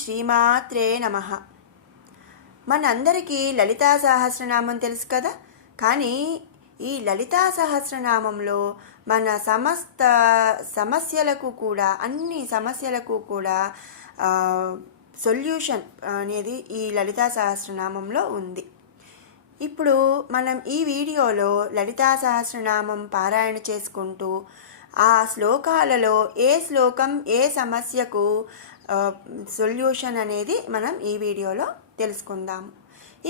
శ్రీమాత్రే నమః. మనందరికీ లలితా సహస్రనామం తెలుసు కదా. కానీ ఈ లలితా సహస్రనామంలో మన సమస్త సమస్యలకు కూడా అన్ని సమస్యలకు కూడా సొల్యూషన్ అనేది ఈ లలితా సహస్రనామంలో ఉంది. ఇప్పుడు మనం ఈ వీడియోలో లలితా సహస్రనామం పారాయణ చేసుకుంటూ ఆ శ్లోకాలలో ఏ శ్లోకం ఏ సమస్యకు సొల్యూషన్ అనేది మనం ఈ వీడియోలో తెలుసుకుందాము.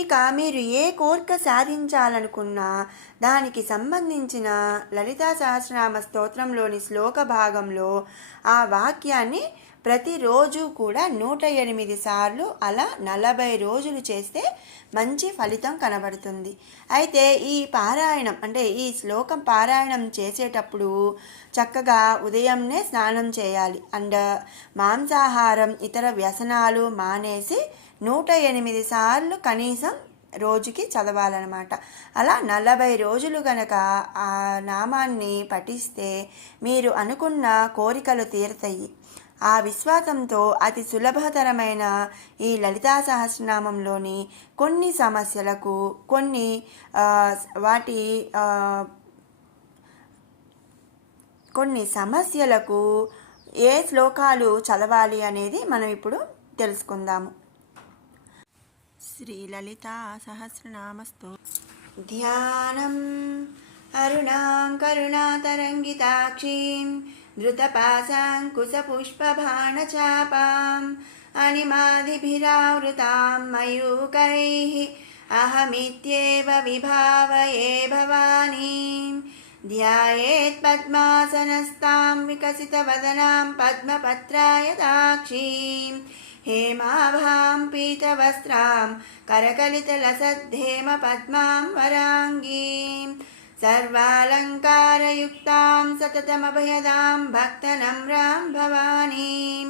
ఇక మీరు ఏ కోరిక సాధించాలనుకున్నా దానికి సంబంధించిన లలితా సహస్రనామ స్తోత్రంలోని శ్లోక భాగంలో ఆ వాక్యాన్ని ప్రతిరోజు కూడా 108 సార్లు అలా 40 రోజులు చేస్తే మంచి ఫలితం కనబడుతుంది. అయితే ఈ పారాయణం అంటే ఈ శ్లోకం పారాయణం చేసేటప్పుడు చక్కగా ఉదయంనే స్నానం చేయాలి. అండ్ మాంసాహారం ఇతర వ్యసనాలు మానేసి 108 సార్లు కనీసం రోజుకి చదవాలన్నమాట. అలా 40 రోజులు గనక ఆ నామాన్ని పఠిస్తే మీరు అనుకున్న కోరికలు తీరుతాయి. ఆ విశ్వాసంతో అతి సులభతరమైన ఈ లలితా సహస్రనామంలోని కొన్ని సమస్యలకు కొన్ని సమస్యలకు ఏ శ్లోకాలు చదవాలి అనేది మనం ఇప్పుడు తెలుసుకుందాము. శ్రీ లలితా సహస్రనామస్తో ధ్యానం అరుణాం కరుణాతరంగితాక్షీం ధృతపాశాంకుశపుష్పబాణచాపాం అణిమాదిభిరావృతాం మయూకైః అహమిత్యేవ విభావయే భవానీం ధ్యాయేత్ పద్మాసనస్తాం వికసితవదనాం పద్మపత్రాయతాక్షీం హేమాభాం పీతవస్త్రాం కరకలితలసద్ధేమ పద్మాం వరాంగీం సర్వాలంకారయుక్తాం సతతమభయదాం భక్తనమ్రాం భవానీం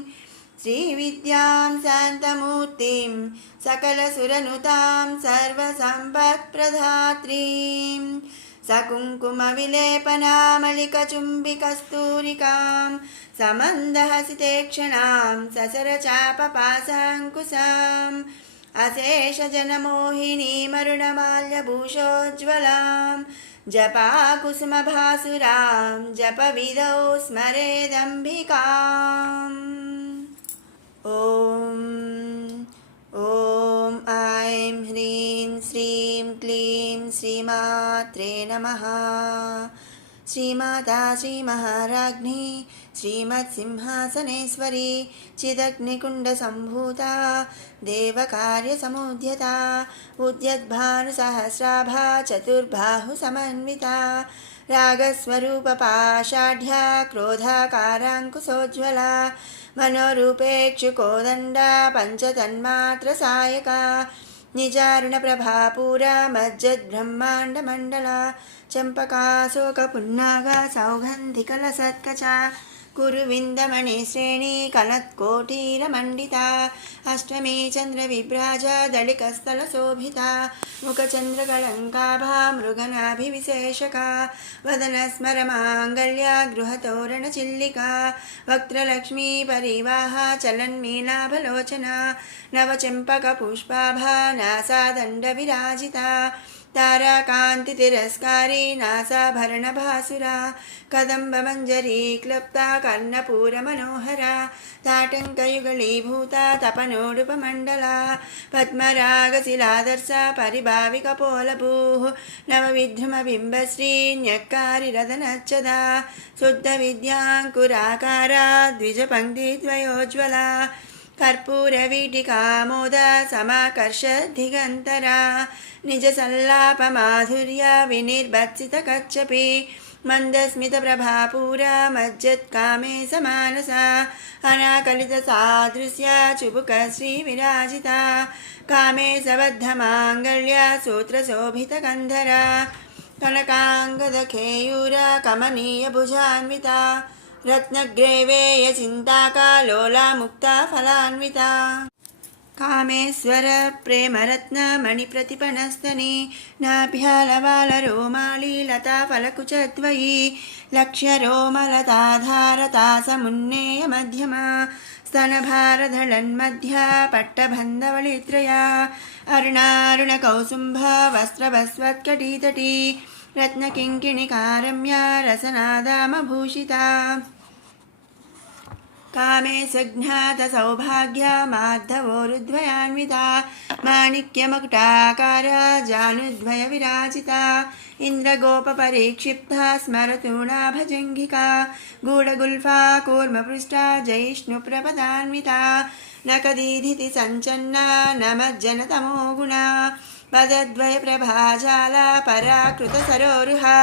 శ్రీవిద్యాం శాంతమూర్తిం సకలసురనుతాం సర్వసంపత్ప్రదాత్రీం సకుంకుమవిలేపనామలికచుంబికస్తూరికాం సమందహసితేక్షణాం ససరచాపపాశాంకుశాం అశేషజనమోహినీమరుణమాల్యభూషోజ్వలాం జపాకుసుమభాసురాం జపవిధౌ స్మరేదంబికాం. ఓం ఓం ఐం హ్రీం శ్రీం క్లీం శ్రీమాత్రే నమః. శ్రీమాతా శ్రీమహారాజ్ఞి శ్రీమత్సింహాసనేశ్వరి చిదగ్నికుండసంభూతా దేవకార్యసముద్యతా ఉద్యద్భానుసహస్రాభా చతుర్బాహుసమన్వితా రాగస్వరూపపాషాఢ్యా క్రోధాకారాంకుశోజ్వలా మనోరూపేక్షుకోదండా పంచతన్మాత్రసాయకా నిజారుణప్రభాపూరా మజ్జద్బ్రహ్మాండమండలా చంపకాశోకపున్నాగా సౌగంధికలసత్కచా కురువిందమణిశ్రేణీ కనత్కోటీరమండితా అష్టమీ చంద్రవిభ్రాజ దళికస్థలశోభితా ముఖచంద్రకళంకాభా మృగనాభివిశేషకా వదనస్మరమాంగళ్యా గృహతోరణచిల్లికా వక్త్రలక్ష్మీ పరివాహ చలన్మీనాభలోచనా నవచెంపకపుష్పాభా నాసాదండవిరాజితా తారాకాంతితిరస్కారీ నాసాభరణభాసురా కదంబమంజరీ క్లుప్తా కర్ణపూరమనోహరా తాటంకయుగళీభూతా తపనోడుపమండలా పద్మరాగశిలాదర్శ పరిభావికపోలభూః నవవిద్రుమబింబశ్రీ న్యక్కారిరదనచ్చదా శుద్ధవిద్యాంకురాకారా ద్విజపంక్తిద్వయోజ్వలా కర్పూరవీటికామోద సమాకర్షద్దిగంతరా నిజసల్లాపమాధుర్య వినిర్భత్సితకచ్చపి మందస్మితప్రభాపూరా మజ్జత్కామే సమానసా అనాకలితసాదృశ్య చుబుకశ్రీవిరాజితా కామే సబద్ధమాంగళ్య సూత్రశోభితకంధరా కనకాంగదఖేయూరా కమనీయభుజాన్వితా రత్నగ్రేవేయ చింతాకాలోలా ముక్తా ఫలాన్వితా కామేశ్వర ప్రేమరత్న మణిప్రతిపణస్తని నాభ్యాలవాలరోమాళీ లతాఫలకుచద్వయీ లక్ష్యరోమలతాధారతాసమున్నేయ మధ్యమా स्तनभारधळन्मध्या पट्टबन्धवलित्रया अरुणारुणकौसुम्भ वस्त्रवस्वत्कटीतटी रत्नकिङ्किणिकारम्या रसनादामभूषिता कामे सज्ञातसौभाग्या माधवोरुद्वयान्विता माणिक्यमकुटाकारा जानुद्वयविराजिता इन्द्रगोपपरिक्षिप्ता स्मरतूणाभजङ्घिका गूढगुल्फा कूर्मपृष्ठा जयिष्णुप्रपदान्विता नकदीधिति सञ्चन्ना नमज्जनतमो गुणा पदद्वयप्रभाजाला पराकृतसरोरुहा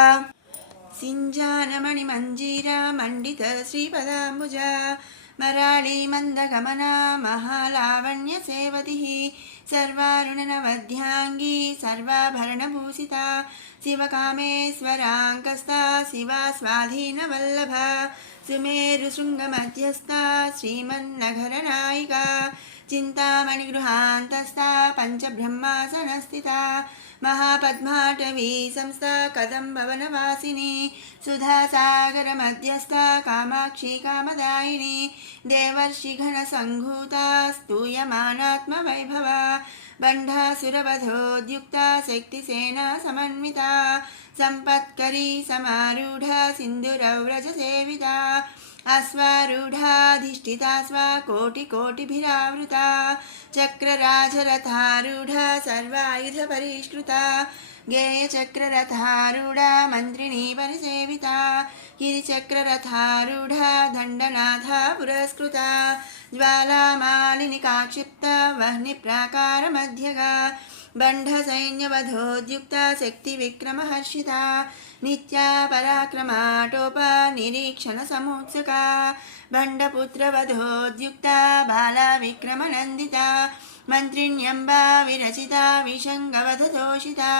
सिञ्जानमणिमञ्जीरा मण्डितश्रीपदाम्बुजा मराळीमन्दगमना महालावण्यसेवतिः सर्वारुणनवध्याङ्गी सर्वाभरणभूषिता शिवकामेश्वराङ्कस्ता शिवा स्वाधीनवल्लभा सुमेरुशृङ्गमध्यस्था श्रीमन्नगरनायिका चिन्तामणिगृहान्तस्था पञ्चब्रह्मासनस्थिता महापद्माटवी संस्था कदम्बवनवासिनी सुधासागरमध्यस्था कामाक्षी कामदायिनी देवर्षिगणसङ्घूता स्तूयमानात्मवैभवा बण्ढासुरवधोद्युक्ता शक्तिसेना समन्विता सम्पत्करी समारूढा सिन्दूरव्रजसेविता अश्वारूढाधिष्ठिता स्वा कोटिकोटिभिरावृता चक्रराजरथारूढा सर्वायुधपरिष्कृता गेयचक्ररथारूढा मन्त्रिणी परिसेविता गिरिचक्ररथारूढा दण्डनाथा पुरस्कृता ज्वालामालिनिकाक्षिप्ता वह्निप्राकारमध्यगा बण्ढसैन्यवधोद्युक्ता शक्तिविक्रमहर्षिता नित्या पराक्रमाटोपा निरीक्षणसमुत्सुका भण्डपुत्रवधोद्युक्ता बाला विक्रमनन्दिता मन्त्रिण्यम्बा विरचिता विशङ्गवधतोषिता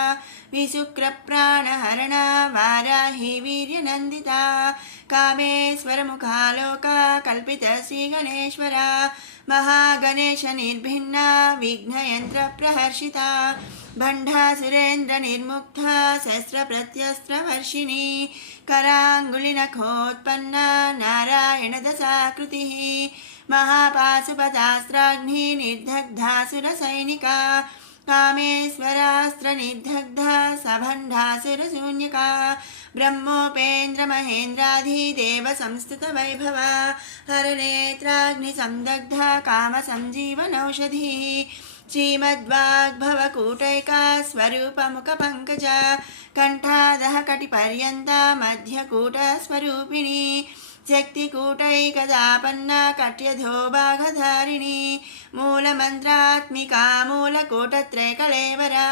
विशुक्रप्राणहरणा वाराही वीर्यनन्दिता कामेश्वरमुखालोका कल्पितश्रीगणेश्वरा महागणेशनिर्भिन्ना विघ्नयन्त्रप्रहर्षिता भण्डासुरेन्द्रनिर्मुक्ता शस्त्रप्रत्यस्त्रवर्षिणी कराङ्गुलिनखोत्पन्ना नारायणदशाकृतिः महापाशुपतास्त्राग्नि निर्दग्धासुरसैनिका कामेश्वरास्त्रनिर्दग्धा सभण्डासुरशून्यका ब्रह्मोपेन्द्रमहेन्द्राधिदेवसंस्तुतवैभवा हरनेत्राग्निसंदग्धा कामसञ्जीवनौषधिः श्रीमद्वाग्भवकूटैका स्वरूपमुखपङ्कजा कण्ठादः कटिपर्यन्ता मध्यकूटस्वरूपिणी शक्तिकूटैकदापन्ना कट्यधो बाघधारिणी मूलमन्त्रात्मिका मूलकूटत्रयकलेवरा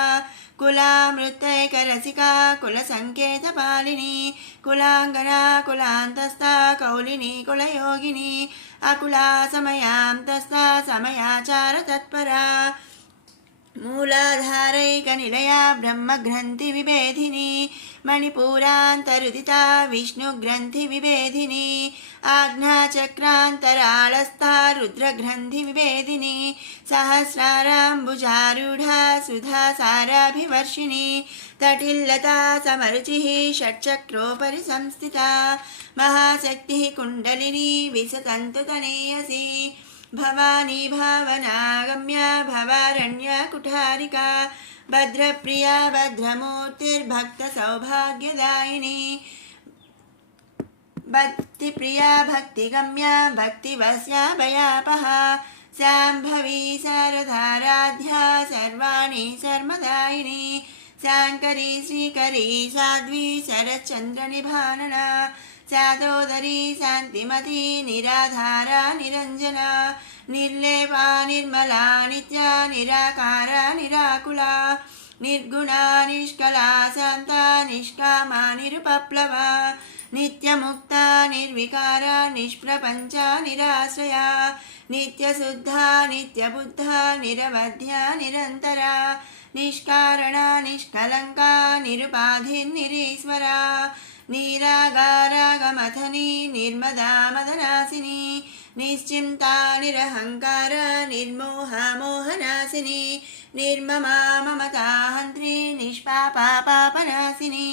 कुलामृतैकरसिका कुलसङ्केतपालिनी कुलाङ्गना कुलान्तस्था कौलिनी कुलयोगिनी अकुला समयान्तस्था समयाचारतत्परा मूलाधारैकनिलया ब्रह्मग्रन्थिविभेदिनी मणिपूरान्तरुदिता विष्णुग्रन्थिविभेदिनी आज्ञाचक्रान्तराळस्था रुद्रग्रन्थिविभेदिनी सहस्राराम्बुजारूढा सुधासाराभिवर्षिणी तटिल्लता समरुचिः षट्चक्रोपरि संस्थिता महाशक्तिः कुण्डलिनी विसतन्तुतनीयसी भवानी भावनागम्या भवारण्या कुठारिका भद्रप्रिया भद्रमूर्तिर्भक्तसौभाग्यदायिनी भक्तिप्रिया भक्तिगम्या भक्तिवश्या भयापहा शाम्भवी शारदाराध्या सर्वाणि शर्मदायिनी शाङ्करी श्रीकरी साध्वी शरच्चन्द्रनिभानना शादोदरी शान्तिमती निराधारा निरञ्जना निर्लेपा निर्मला नित्या निराकारा निराकुला निर्गुणा निष्कला शान्ता निष्कामा निरुपप्लवा नित्यमुक्ता निर्विकारा निष्प्रपञ्चा निराश्रया नित्यशुद्धा नित्यबुद्धा निरवध्या निरन्तरा निष्कारणा निष्कलङ्का निरुपाधिर्निरीश्वरा निरागारागमथनी निर्मदा मदनासिनी निश्चिन्ता निरहङ्कारा निर्मोहा मोहनासिनी निर्ममा ममताहन्त्री निष्पापा पापनासिनी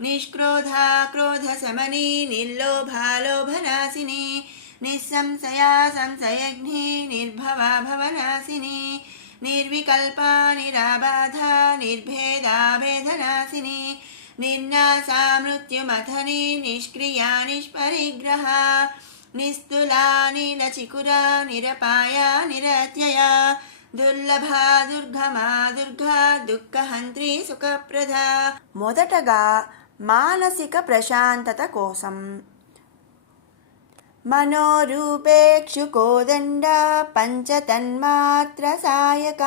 निष्क्रोधा क्रोधशमनी निर्लोभा लोभनासिनी నిస్సంశయా సంశయఘ్ని నిర్భవా భవనాశిని నిర్వికల్పా నిరాబాధా నిర్భేదా భేదనాశిని నిర్నాశా మృత్యుమథని నిష్క్రియా నిష్పరిగ్రహ నిస్తులా నీలచికురా నిరపాయా నిరత్యయా దుర్లభా దుర్గమా దుర్గా దుఃఖహంత్రి సుఖప్రద. మొదటగా మానసిక ప్రశాంతత కోసం మనోరూపేక్షు కోదండ పంచతన్మాత్ర సాయక.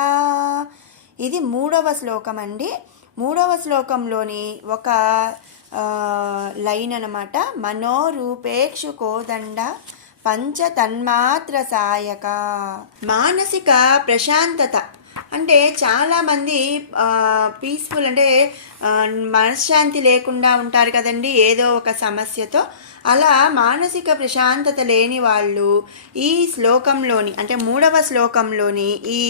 ఇది 3వ శ్లోకం అండి. 3వ శ్లోకంలోని ఒక లైన్ అన్నమాట. మనోరూపేక్షు కోదండ పంచతన్మాత్ర సాయక. మానసిక ప్రశాంతత అంటే చాలామంది పీస్ఫుల్ అంటే మనశ్శాంతి లేకుండా ఉంటారు కదండి ఏదో ఒక సమస్యతో. అలా మానసిక ప్రశాంతత లేని వాళ్ళు ఈ శ్లోకంలోని అంటే 3వ శ్లోకంలోని ఈ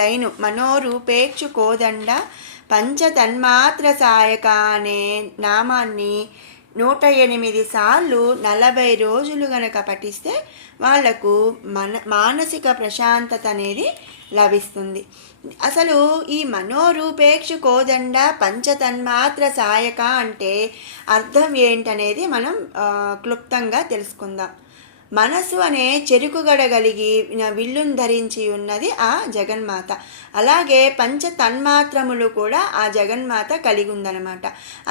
లైను మనోరూపేక్షు కోదండ పంచతన్మాత్ర సాయక అనే నామాన్ని 108 సార్లు 40 రోజులు గనక పఠిస్తే వాళ్లకు మానసిక ప్రశాంతత అనేది లభిస్తుంది. అసలు ఈ మనోరూపేక్షు కోదండ పంచతన్మాత్ర సాయక అంటే అర్థం ఏంటనేది మనం క్లుప్తంగా తెలుసుకుందాం. మనసు అనే చెరుకుగడ కలిగి విల్లును ధరించి ఉన్నది ఆ జగన్మాత. అలాగే పంచతన్మాత్రములు కూడా ఆ జగన్మాత కలిగి ఉందన్నమాట.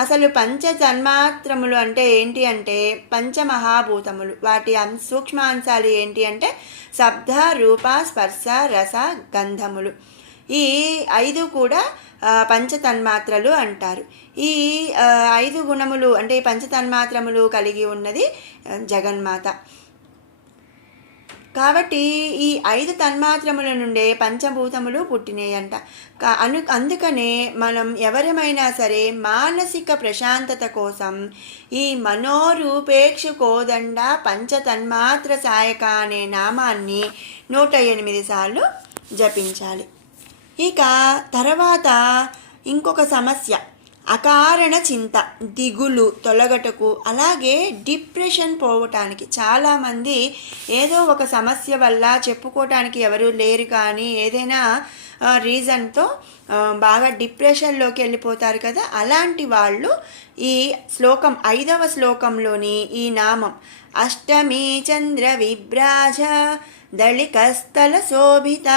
అసలు పంచతన్మాత్రములు అంటే ఏంటి అంటే పంచమహాభూతములు. వాటి సూక్ష్మాంశాలు ఏంటి అంటే శబ్ద రూప స్పర్శ రస గంధములు. ఈ 5 కూడా పంచతన్మాత్రలు అంటారు. ఈ 5 గుణములు అంటే పంచతన్మాత్రములు కలిగి ఉన్నది జగన్మాత. కాబట్టి ఈ 5 తన్మాత్రముల నుండే పంచభూతములు పుట్టినాయంట. అందుకనే మనం ఎవరమైనా సరే మానసిక ప్రశాంతత కోసం ఈ మనోరూపేక్షు కోదండ పంచతన్మాత్ర సాయక అనే నామాన్ని 108 సార్లు జపించాలి. ఇక తర్వాత ఇంకొక సమస్య అకారణ చింత, దిగులు తొలగటకు, అలాగే డిప్రెషన్ పోవటానికి. చాలామంది ఏదో ఒక సమస్య వల్ల చెప్పుకోవటానికి ఎవరు లేరు కానీ ఏదైనా రీజన్తో బాగా డిప్రెషన్లోకి వెళ్ళిపోతారు కదా. అలాంటి వాళ్ళు ఈ శ్లోకం 5వ శ్లోకంలోని ఈ నామం అష్టమీ చంద్ర విభ్రాజ దళికస్థల శోభిత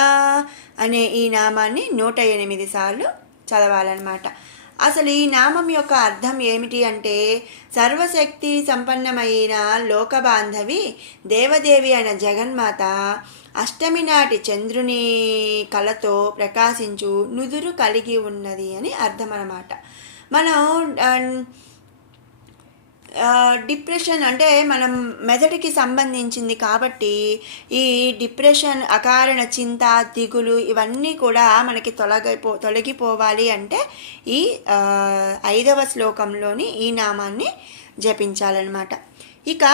అనే ఈ నామాన్ని 108 సార్లు చదవాలన్నమాట. అసలు ఈ నామం యొక్క అర్థం ఏమిటి అంటే సర్వశక్తి సంపన్నమైన లోకబాంధవి దేవదేవి అయిన జగన్మాత అష్టమి నాటి చంద్రుని కళతో ప్రకాశించు నుదురు కలిగి ఉన్నది అని అర్థం అన్నమాట. మనం డిప్రెషన్ అంటే మనం మెదడుకి సంబంధించింది కాబట్టి ఈ డిప్రెషన్, అకారణ చింత, దిగులు ఇవన్నీ కూడా మనకి తొలగిపోవాలి అంటే ఈ 5వ శ్లోకంలోని ఈ నామాన్ని జపించాలన్నమాట. ఇక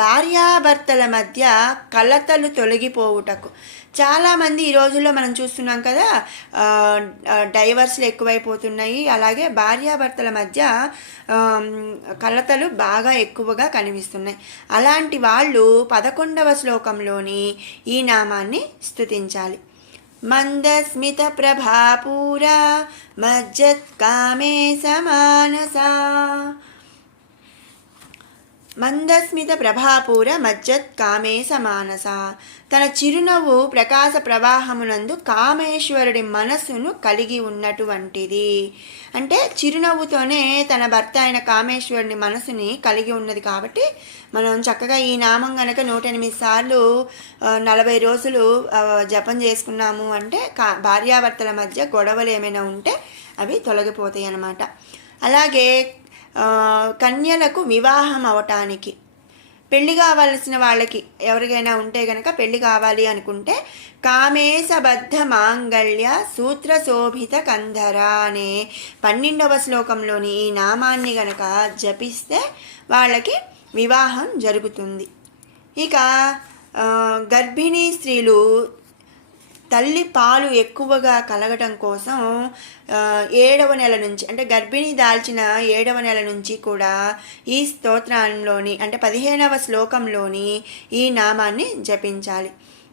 భార్యాభర్తల మధ్య కలతలు తొలగిపోవుటకు చాలామంది ఈ రోజుల్లో మనం చూస్తున్నాం కదా, డైవర్స్లు ఎక్కువైపోతున్నాయి. అలాగే భార్యాభర్తల మధ్య కలతలు బాగా ఎక్కువగా కనిపిస్తున్నాయి. అలాంటి వాళ్ళు 11వ శ్లోకంలోని ఈ నామాన్ని స్తుతించాలి. మందస్మిత ప్రభాపూర మజ్జత్కామే సమానసా. మందస్మిత ప్రభాపూర మజ్జత్ కామేశ మానస. తన చిరునవ్వు ప్రకాశ ప్రవాహమునందు కామేశ్వరుడి మనస్సును కలిగి ఉన్నటువంటిది. అంటే చిరునవ్వుతోనే తన భర్త అయిన కామేశ్వరుడి మనసుని కలిగి ఉన్నది. కాబట్టి మనం చక్కగా ఈ నామం కనుక 108 సార్లు 40 రోజులు జపం చేసుకున్నాము అంటే భార్యాభర్తల మధ్య గొడవలు ఏమైనా ఉంటే అవి తొలగిపోతాయి అన్నమాట. అలాగే కన్యలకు వివాహం అవటానికి, పెళ్లి కావాల్సిన వాళ్ళకి ఎవరికైనా ఉంటే గనక పెళ్లి కావాలి అనుకుంటే కామేశబద్ధ మాంగళ్య సూత్ర శోభిత కంధర అనే 12వ శ్లోకంలోని ఈ నామాన్ని గనక జపిస్తే వాళ్ళకి వివాహం జరుగుతుంది. ఇక గర్భిణీ స్త్రీలు తల్లి పాలు ఎక్కువగా కలగటం కోసం 7వ నెల నుంచి అంటే గర్భిణి దాల్చిన 7వ నెల నుంచి కూడా ఈ స్తోత్రంలోని అంటే 15వ శ్లోకంలోని ఈ నామాన్ని జపించాలి.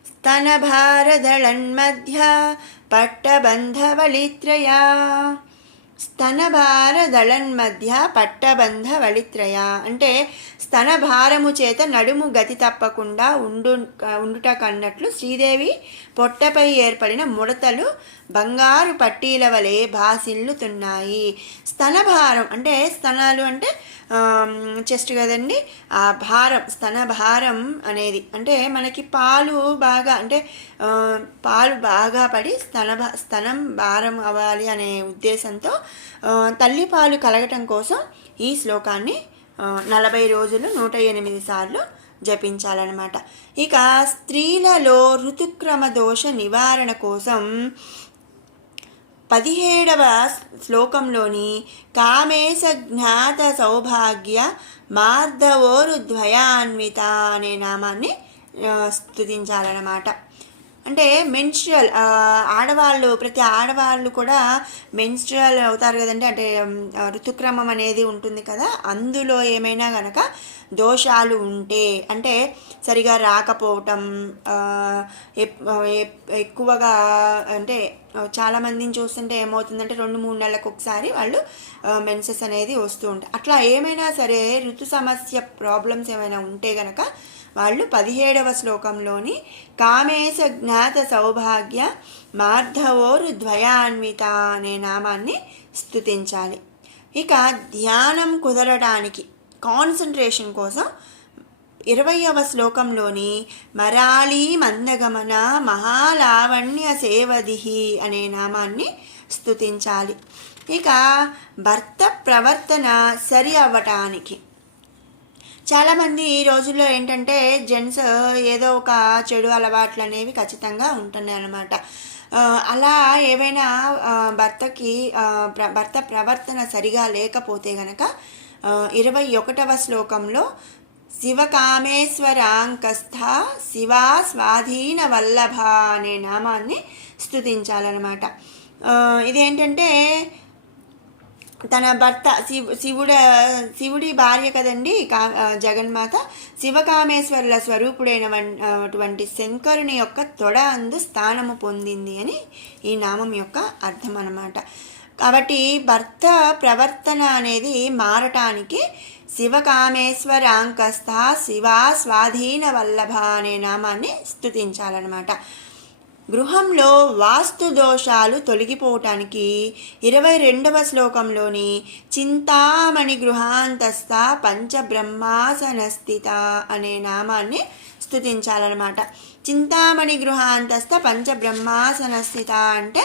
స్తనభారదళన్మధ్య పట్టబంధవళిత్రయా, స్తనభారదళన్మధ్య పట్టబంధవళిత్రయ అంటే స్తనభారము చేత నడుము గతి తప్పకుండా ఉండుట కన్నట్లు శ్రీదేవి పొట్టపై ఏర్పడిన ముడతలు బంగారు పట్టీల వలె భాసిల్లుతున్నాయి. స్తనభారం అంటే స్తనాలు అంటే చెస్ట్ కదండి, ఆ భారం స్తనభారం అనేది అంటే మనకి పాలు బాగా అంటే పాలు బాగా పడి స్తనం భారం అవ్వాలి అనే ఉద్దేశంతో తల్లి పాలు కలగటం కోసం ఈ శ్లోకాన్ని 40 రోజులు 108 సార్లు జపించాలన్నమాట. ఇక స్త్రీలలో ఋతుక్రమ దోష నివారణ కోసం 17వ శ్లోకంలోని కామేశ జ్ఞాత సౌభాగ్య మార్ధవోరుద్వయాన్విత అనే నామాన్ని స్తుతించాలన్నమాట. అంటే మెన్స్ట్రువల్ ఆడవాళ్ళు ప్రతి ఆడవాళ్ళు కూడా మెన్స్ట్రువల్ అవుతారు కదండి, అంటే ఋతుక్రమం అనేది ఉంటుంది కదా, అందులో ఏమైనా కనుక దోషాలు ఉంటే అంటే సరిగా రాకపోవటం, ఎక్కువగా అంటే చాలామందిని చూస్తుంటే ఏమవుతుందంటే 2-3 నెలలకు ఒకసారి వాళ్ళు మెన్సెస్ అనేది వస్తూ ఉంటాయి. అట్లా ఏమైనా సరే ఋతు సమస్య ప్రాబ్లమ్స్ ఏమైనా ఉంటే గనక వాళ్ళు 17వ శ్లోకంలోని కామేశ జ్ఞాత సౌభాగ్య మార్ధవోరుద్వయాన్విత అనే నామాన్ని స్తుతించాలి. ఇక ధ్యానం కుదరడానికి కాన్సన్ట్రేషన్ కోసం 20వ శ్లోకంలోని మరాళీ మందగమన మహాలావణ్య సేవదిహి అనే నామాన్ని స్తుతించాలి. ఇక భర్త ప్రవర్తన సరి అవ్వటానికి చాలామంది ఈ రోజుల్లో ఏంటంటే జెంట్స్ ఏదో ఒక చెడు అలవాట్లు అనేవి ఖచ్చితంగా ఉంటున్నాయి అన్నమాట. అలా ఏవైనా భర్త ప్రవర్తన సరిగా లేకపోతే గనక 21వ శ్లోకంలో శివకామేశ్వరాంకస్థ శివా స్వాధీన వల్లభ అనే నామాన్ని స్తుతించాలన్నమాట. ఇదేంటంటే తన భర్త శివుడి భార్య కదండి జగన్మాత, శివకామేశ్వరుల స్వరూపుడైనటువంటి శంకరుని యొక్క తొడ అందు స్థానము పొందింది అని ఈ నామం యొక్క అర్థం అన్నమాట. కాబట్టి భర్త ప్రవర్తన అనేది మారటానికి శివకామేశ్వరాంకస్థ శివా స్వాధీన వల్లభ అనే నామాన్ని స్తుతించాలన్నమాట. గృహంలో వాస్తు దోషాలు తొలగిపోవటానికి 22వ శ్లోకంలోని చింతామణి గృహాంతస్థ పంచబ్రహ్మాసనస్థిత అనే నామాన్ని స్తుతించాలన్నమాట. చింతామణి గృహాంతస్థ పంచబ్రహ్మాసనస్థిత అంటే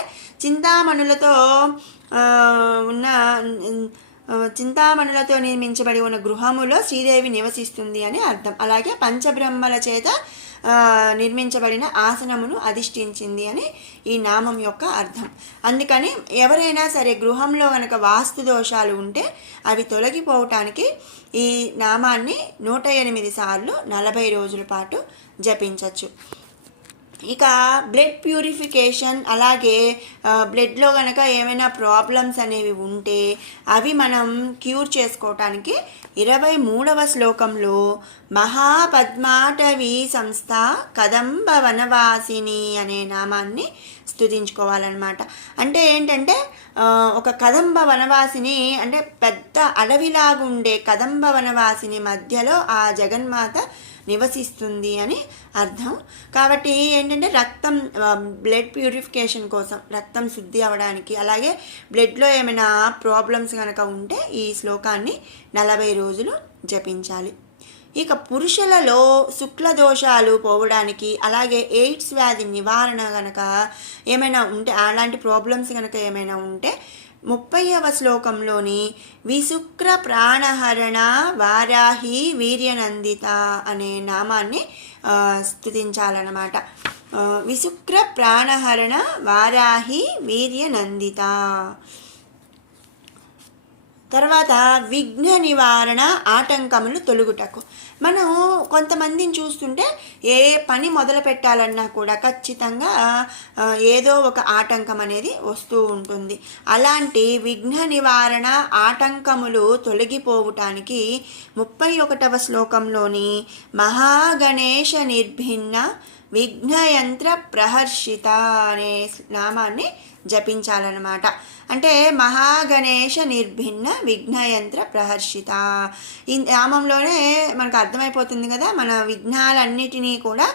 చింతామణులతో నిర్మించబడి ఉన్న గృహములో శ్రీదేవి నివసిస్తుంది అని అర్థం. అలాగే పంచబ్రహ్మల చేత నిర్మించబడిన ఆసనమును అధిష్ఠించింది అని ఈ నామం యొక్క అర్థం. అందుకని ఎవరైనా సరే గృహంలో కనుక వాస్తు దోషాలు ఉంటే అవి తొలగిపోవటానికి ఈ నామాన్ని 108 సార్లు 40 రోజుల పాటు జపించవచ్చు. ఇక బ్లడ్ ప్యూరిఫికేషన్, అలాగే బ్లడ్లో కనుక ఏమైనా ప్రాబ్లమ్స్ అనేవి ఉంటే అవి మనం క్యూర్ చేసుకోవటానికి 23వ శ్లోకంలో మహాపద్మాటవీ సంస్థ కదంబ వనవాసిని అనే నామాన్ని స్తుతించుకోవాలన్నమాట. అంటే ఏంటంటే ఒక కదంబ వనవాసిని అంటే పెద్ద అడవిలాగుండే కదంబ వనవాసిని మధ్యలో ఆ జగన్మాత నివసిస్తుంది అని అర్థం. కాబట్టి ఏంటంటే బ్లడ్ ప్యూరిఫికేషన్ కోసం, రక్తం శుద్ధి అవ్వడానికి, అలాగే బ్లడ్లో ఏమైనా ప్రాబ్లమ్స్ కనుక ఉంటే ఈ శ్లోకాన్ని 40 రోజులు జపించాలి. ఇక పురుషులలో శుక్ల దోషాలు పోవడానికి, అలాగే ఎయిడ్స్ వ్యాధి నివారణ కనుక ఏమైనా ఉంటే, అలాంటి ప్రాబ్లమ్స్ కనుక ఏమైనా ఉంటే 30వ శ్లోకంలోని విశుక్ర ప్రాణహరణ వారాహి వీర్యనందిత అనే నామాన్ని స్తుతించాలన్నమాట. విశుక్ర ప్రాణహరణ వారాహి వీర్యనందిత. తర్వాత విఘ్న నివారణ ఆటంకములు తొలుగుటకు. మనం కొంతమందిని చూస్తుంటే ఏ పని మొదలు పెట్టాలన్నా కూడా ఖచ్చితంగా ఏదో ఒక ఆటంకం అనేది వస్తూ ఉంటుంది. అలాంటి విఘ్న నివారణ ఆటంకములు తొలగిపోవటానికి 31వ శ్లోకంలోని మహాగణేశ నిర్భిన్న విఘ్నయంత్ర ప్రహర్షిత అనే నామాన్ని జపించాలన్నమాట. అంటే మహాగణేశ నిర్భిన్న విఘ్నయంత్ర ప్రహర్షిత, ఈ నామంలోనే మనకు అర్థమైపోతుంది కదా, మన విఘ్నాలన్నిటినీ కూడా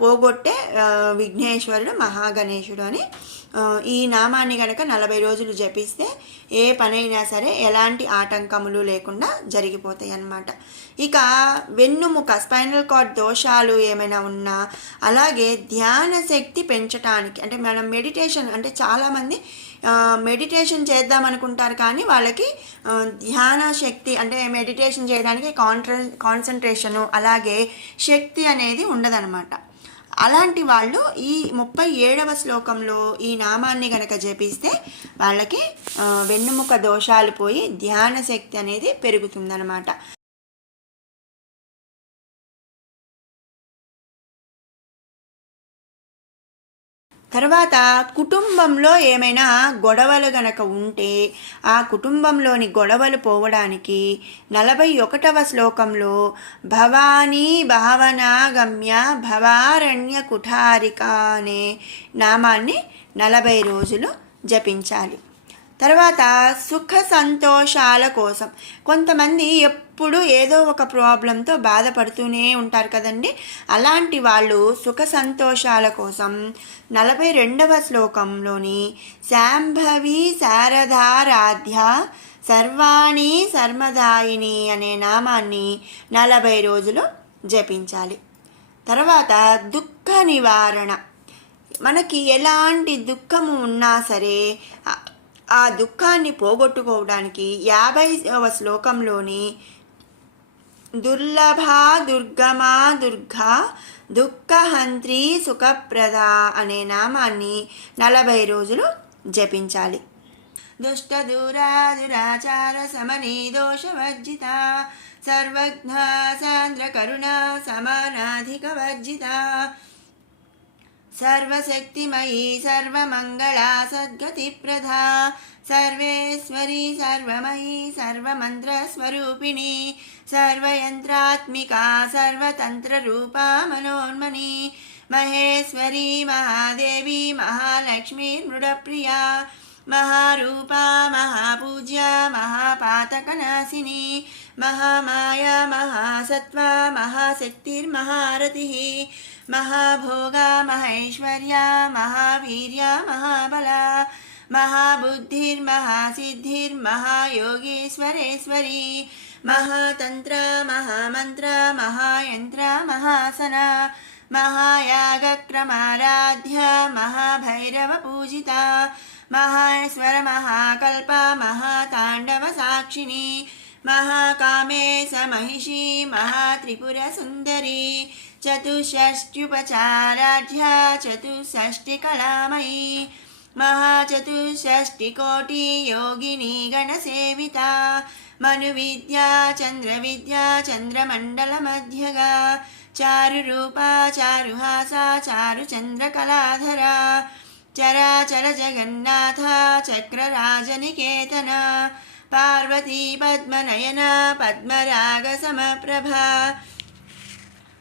పోగొట్టే విఘ్నేశ్వరుడు మహాగణేశుడు అని. ఈ నామాన్ని కనుక 40 రోజులు జపిస్తే ఏ పనైనా సరే ఎలాంటి ఆటంకములు లేకుండా జరిగిపోతాయి అన్నమాట. ఇక వెన్నుముక స్పైనల్ కార్డ్ దోషాలు ఏమైనా ఉన్నా, అలాగే ధ్యాన శక్తి పెంచడానికి, అంటే మనం మెడిటేషన్ అంటే చాలామంది మెడిటేషన్ చేద్దాం అనుకుంటారు కానీ వాళ్ళకి ధ్యాన శక్తి అంటే మెడిటేషన్ చేయడానికి కాన్సన్ట్రేషను అలాగే శక్తి అనేది ఉండదన్నమాట. అలాంటి వాళ్ళు ఈ 37వ శ్లోకంలో ఈ నామాన్ని గనక జపిస్తే వాళ్ళకి వెన్నుముక దోషాలు పోయి ధ్యాన శక్తి అనేది పెరుగుతుందన్నమాట. తర్వాత కుటుంబంలో ఏమైనా గొడవలు గనక ఉంటే ఆ కుటుంబంలోని గొడవలు పోవడానికి 41వ శ్లోకంలో భవానీ భావనాగమ్య భవారణ్య కుఠారిక అనే నామాన్ని 40 రోజులు జపించాలి. తర్వాత సుఖ సంతోషాల కోసం కొంతమంది ఎప్పుడు ఏదో ఒక ప్రాబ్లంతో బాధపడుతూనే ఉంటారు కదండి. అలాంటి వాళ్ళు సుఖ సంతోషాల కోసం 42వ శ్లోకంలోని శాంభవి శారదారాధ్య సర్వాణి సర్మదాయిని అనే నామాన్ని 40 రోజులు జపించాలి. తర్వాత దుఃఖ నివారణ, మనకి ఎలాంటి దుఃఖము ఉన్నా సరే ఆ దుఃఖాన్ని పోగొట్టుకోవడానికి 50వ శ్లోకంలోని దుర్లభా దుర్గమా దుర్గా దుఃఖహంత్రి సుఖప్రద అనే నామాన్ని 40 రోజులు జపించాలి. దుష్ట దురాచార సమనీ దోషవర్జిత సర్వజ్ఞ సాంద్ర కరుణ సమానాధిక వర్జిత సర్వశక్తిమయీ సర్వమంగళా సద్గతిప్రదా సర్వేశ్వరీ సర్వమయీ సర్వమంత్రస్వరూపిణి సర్వయంత్రాత్మికా సర్వతంత్రరూపా మనోన్మని మహేశ్వరీ మహాదేవి మహాలక్ష్మీర్మృడప్రియా మహారూపా మహాపూజ్యా మహాపాతకనాశిని మహామాయా మహాసత్వా మహాశక్తిర్మహారతి మహాభోగా మహేశ్వర్యా మహావీర్యా మహాబలా మహాబుద్ధిర్మహాసిద్ధిర్మహాయోగేశ్వరేశ్వరీ మహాతంత్ర మహామంత్ర మహాయంత్ర మహాసన మహాయాగక్రమారాధ్య మహాభైరవ పూజిత మహేశ్వర మహాకల్ప మహాతాండవ సాక్షిణి మహాకామేశ మహిషి మహాత్రిపుర సుందరి చతుషష్ట్యుపచారాఢ్య చతుషష్టికళామయీ మహాచతుషష్టికోటి యోగిని గణసేవిత మనువిద్యా చంద్రవిద్యా చంద్రమండల మధ్యగా చారురూపా చారుహాసా చారుచంద్రకళాధర చరాచర జగన్నాథ చక్రరాజనికేతన పార్వతీ పద్మనయన పద్మరాగ సమప్రభా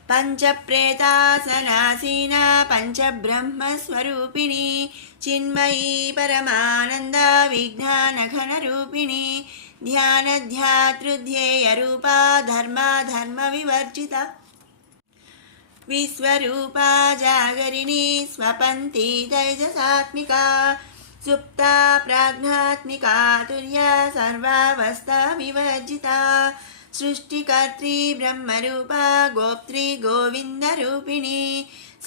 పంచప్రేతాసనాసీన పంచబ్రహ్మస్వరూపిణి చిన్మయీ పరమానంద విజ్ఞానఘనరూపిణి ధ్యానధ్యాతృధ్యేయరూపా ధర్మాధర్మ వివర్జిత విశ్వరూపా జాగరిణి స్వపంతి తైజసాత్మికా సుప్తా ప్రాజ్ఞాత్మికా తుర్యా సర్వావస్థా వివర్జితా సృష్టికర్త్రీ బ్రహ్మరూపా గోప్త్రీ గోవిందరూపిణి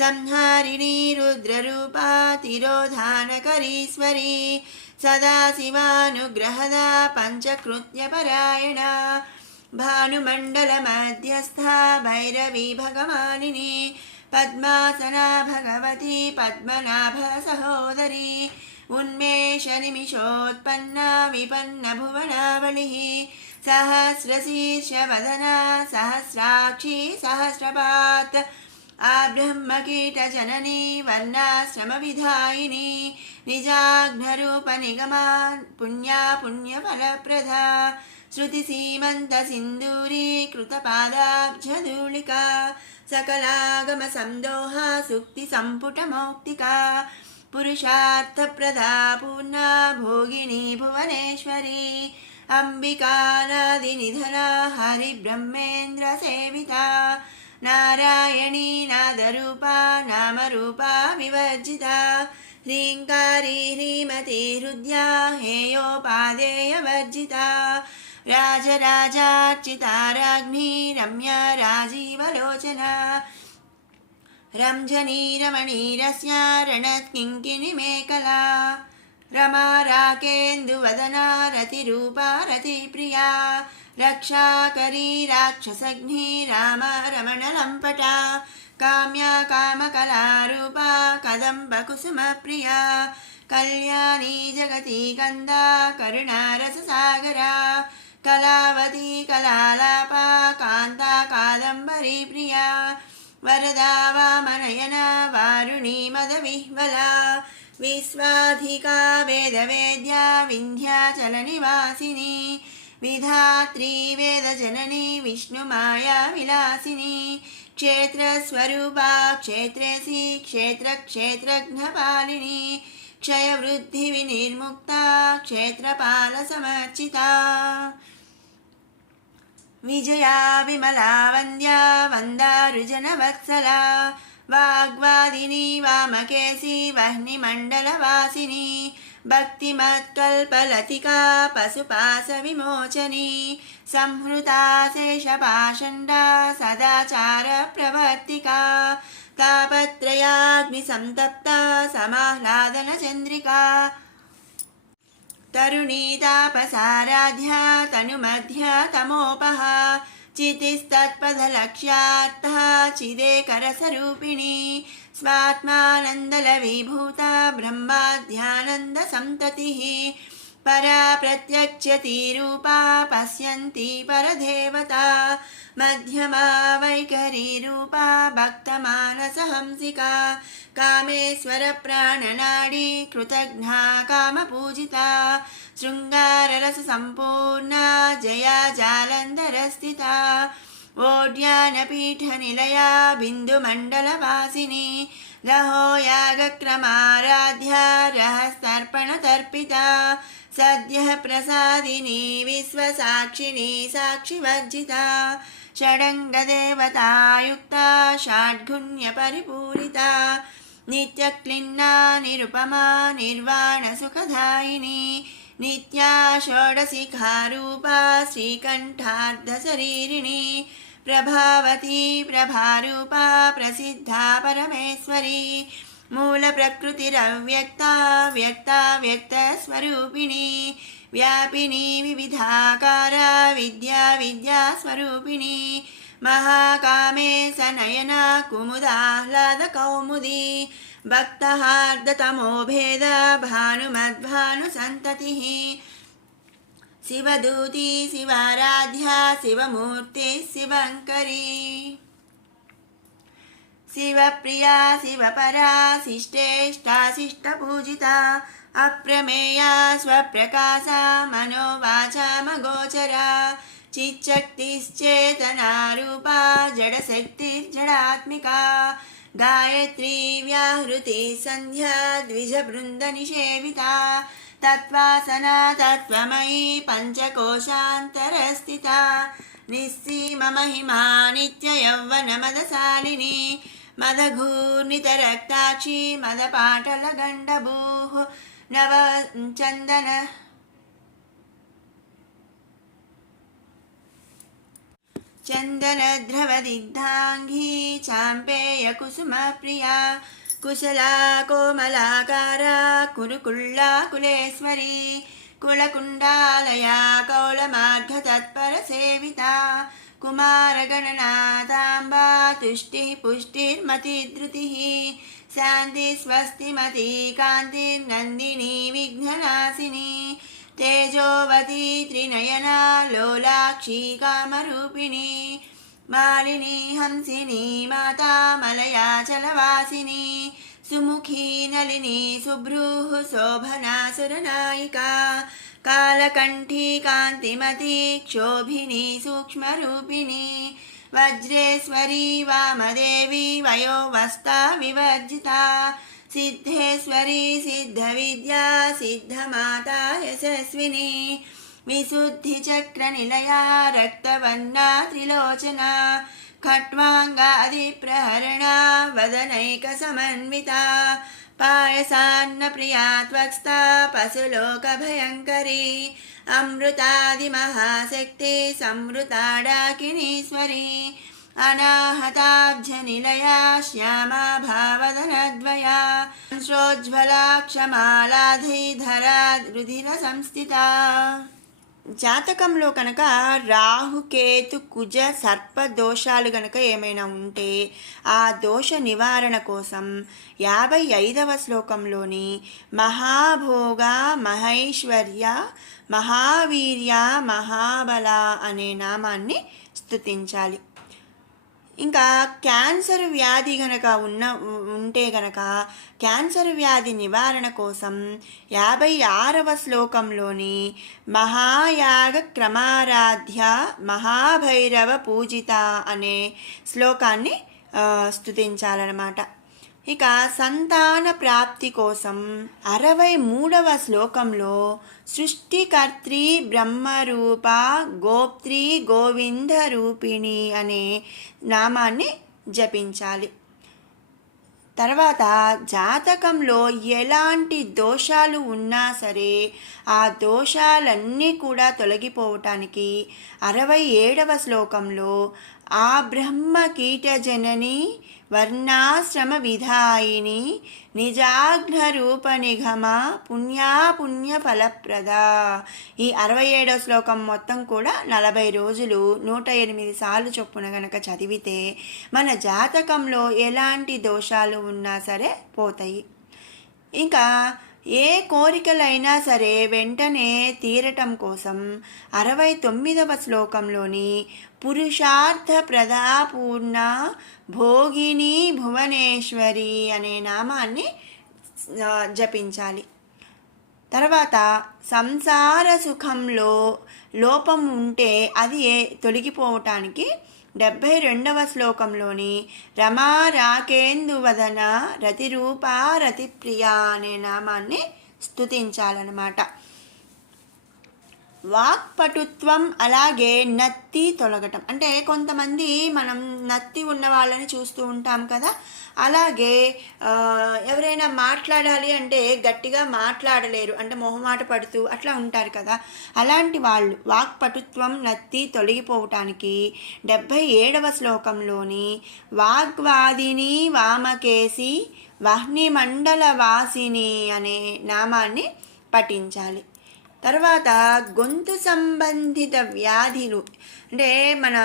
సంహారిణి రుద్రరూపా తిరోధానకరీశ్వరీ సదాశివానుగ్రహదా పంచకృత్యపరాయణ భానుమండల మధ్యస్థ భైరవీ భగవానిని పద్మాసనా భగవతి పద్మనాభ సహోదరి उन्मेषनिमिषोत्पन्ना विपन्नभुवनावलिः सहस्रशीर्षवदना सहस्राक्षी सहस्रपात् आब्रह्मकीटजननी वर्णाश्रमविधायिनी निजाघ्नरूपनिगमान् पुण्या पुण्यफलप्रदा श्रुतिसीमन्तसिन्दूरीकृतपादाब्जधूलिका सकलागमसंदोहा सुक्तिसम्पुटमौक्तिका पुरुषार्थप्रदा पूर्णा भोगिनी भुवनेश्वरी अंबिकानादिनिधना हरिब्रह्मेन्द्रसेविता नारायणी नादरूपा नामरूपा विवर्जिता ह्रीङ्कारी ह्रीमती हृद्या हेयोपादेयवर्जिता राजराजार्चिता राज्ञी रम्या राजीवलोचना रंजनी रमणीरस्या रणत्किङ्किणीमेखला रमा राकेन्दुवदना रतिरूपा रतिप्रिया रक्षाकरी राक्षसघ्नी रामा रमणलम्पटा काम्या कामकलारूपा कदम्बकुसुमप्रिया कल्याणी जगती गन्धा करुणारससागरा कलावती कलालापा कान्ता कादम्बरी प्रिया वरदा वामनयना वारुणी मदविह्वला विश्वाधिका वेदवेद्या विन्ध्याचलनिवासिनी विधात्री वेदजननी विष्णुमाया विलासिनी क्षेत्रस्वरूपा क्षेत्रेसी क्षेत्रक्षेत्रज्ञपालिनी क्षयवृद्धिविनिर्मुक्ता क्षेत्रपालसमर्चिता विजया विमला वन्द्या वन्दारुजनवत्सला वाग्वादिनी वामकेशी वह्निमण्डलवासिनी भक्तिमत्कल्पलतिका पशुपाशविमोचनी संहृता शेषपाषण्डा सदाचारप्रवर्तिका तापत्रयाग्निसन्तप्ता समाह्लादनचन्द्रिका तरुणी तापसाराध्या तनुमध्या तमोपहा चितिस्तत्पथलक्ष्यार्थः चिदेकरसरूपिणी स्वात्मानन्दलविभूता ब्रह्माध्यानन्दसन्ततिः परा प्रत्यक्षती रूपा पश्यन्ती परदेवता मध्यमा वैखरी रूपा भक्तमानसहंसिका कामेश्वरप्राणनाडी कृतघ्ना कामपूजिता शृङ्गाररससम्पूर्णा जया जालन्धरस्थिता ओड्यानपीठनिलया बिन्दुमण्डलवासिनी लहो यागक्रमाराध्या रहस्तर्पणतर्पिता सद्यः प्रसादिनी विश्वसाक्षिणी साक्षिवर्जिता षडङ्गदेवतायुक्ता षड्गुण्यपरिपूरिता नित्यक्लिन्ना निरुपमा निर्वाणसुखदायिनी नित्या षोडशिखारूपा श्रीकण्ठार्धशरीरिणी प्रभावती प्रभारूपा प्रसिद्धा परमेश्वरी मूलप्रकृतिरव्यक्ता व्यक्ता व्यक्तस्वरूपिणी व्यापिनी विविधाकारा विद्या विद्यास्वरूपिणी महाकामेशनयना कुमुदाह्लादकौमुदी भक्तहार्दतमोभेद भानुमद्भानुसन्ततिः शिवदूती शिवाराध्या शिवमूर्ति शिवङ्करी शिवप्रिया शिवपरा शिष्टेष्टा शिष्टपूजिता अप्रमेया स्वप्रकाशा मनोवाचामगोचरा चिच्शक्तिश्चेतनारूपा जडशक्तिर्जडात्मिका गायत्री व्याहृति सन्ध्या द्विजबृन्दनिषेविता तत्त्वासना तत्त्वमयी पञ्चकोशान्तरस्थिता निस्सीममहिमा नित्ययौवनमदशालिनी मदघूर्णितरक्ताक्षी मदपाटलगण्डभूः नवचन्दन चन्दनद्रवदिग्धाङ्गी चाम्पेयकुसुमप्रिया कुशला कोमलाकारा कुरुकुल्लाकुलेश्वरी कुलकुण्डालया कौलमार्गतत्परसेविता कुमारगणनाथाम्बा तुष्टिः पुष्टिर्मतिधृतिः శాంతి స్వస్తిమతి కాంతిర్నందిని విఘ్ననాశిని తేజోవతి త్రినయనా లోలాక్షి కామరూపిణి మాలిని హంసిని మాతా మలయాచలవాసిని సుముఖీ నళిని సుభ్రూః శోభనా సురనాయికా కాలకంఠీ కాంతిమతి క్షోభిని సూక్ష్మరూపిణి వజ్రేశ్వరీ వామదేవి వయోవస్థా వివర్జితా సిద్ధేశ్వరీ సిద్ధవిద్యా సిద్ధమాతా యశస్విని విశుద్ధిచక్రనిలయా రక్తవర్ణా త్రిలోచనా ఖట్వాంగాదిప్రహరణా వదనైకసమన్వితా పాయసాన్నప్రియా త్వక్స్థా పశులోకభయంకరీ అమృతాదిమహాశక్తి సంవృతాడాకినీశ్వరీ అనాహతాబ్జనిలయా శ్యామా భావదనద్వయా శ్రోజ్వలాక్షమాలాధీధరా రుధిర సంస్థితా. జాతకంలో కనుక రాహుకేతు కుజ సర్ప దోషాలు కనుక ఏమైనా ఉంటే ఆ దోష నివారణ కోసం 55వ శ్లోకంలోని మహాభోగ మహైశ్వర్య మహావీర్య మహాబల అనే నామాన్ని స్తుతించాలి. ఇంకా క్యాన్సర్ వ్యాధి గనక ఉంటే గనక క్యాన్సర్ వ్యాధి నివారణ కోసం 56వ శ్లోకంలోని మహాయాగ క్రమారాధ్య మహాభైరవ పూజిత అనే శ్లోకాన్ని స్తుతించాలన్నమాట. ఇక సంతాన ప్రాప్తి కోసం 63వ శ్లోకంలో సృష్టికర్త్రి బ్రహ్మరూప గోప్త్రి గోవింద రూపిణి అనే నామాన్ని జపించాలి. తర్వాత జాతకంలో ఎలాంటి దోషాలు ఉన్నా సరే ఆ దోషాలన్నీ కూడా తొలగిపోవటానికి 67వ శ్లోకంలో ఆ బ్రహ్మ కీటజనని వర్ణాశ్రమ విధాయిని నిజాగ్నరూప నిగమ పుణ్య ఫలప్రద. ఈ 67వ శ్లోకం మొత్తం కూడా 40 రోజులు 108 సార్లు చొప్పున గనక చదివితే మన జాతకంలో ఎలాంటి దోషాలు ఉన్నా సరే పోతాయి. ఇంకా ఏ కోరికలైనా సరే వెంటనే తీరటం కోసం 69వ శ్లోకంలోని పురుషార్థ ప్రదాపూర్ణ భోగిని భువనేశ్వరి అనే నామాన్ని జపించాలి. తర్వాత సంసార సుఖంలో లోపం ఉంటే అది తొలగిపోవటానికి 72వ శ్లోకంలోని రమా రాకేందువదన రతిరూపా రతిప్రియ అనే నామాన్ని స్తుతించాలన్నమాట. వాక్పటుత్వం అలాగే నత్తి తొలగటం, అంటే కొంతమంది మనం నత్తి ఉన్న వాళ్ళని చూస్తూ ఉంటాం కదా, అలాగే ఎవరైనా మాట్లాడాలి అంటే గట్టిగా మాట్లాడలేరు, అంటే మొహమాట పడుతూ అట్లా ఉంటారు కదా, అలాంటి వాళ్ళు వాక్పటుత్వం నత్తి తొలగిపోవటానికి 77వ శ్లోకంలోని వాగ్వాదిని వామకేసి వహ్నిమండల వాసిని అనే నామాన్ని పఠించాలి. తర్వాత గొంతు సంబంధిత వ్యాధులు, అంటే మన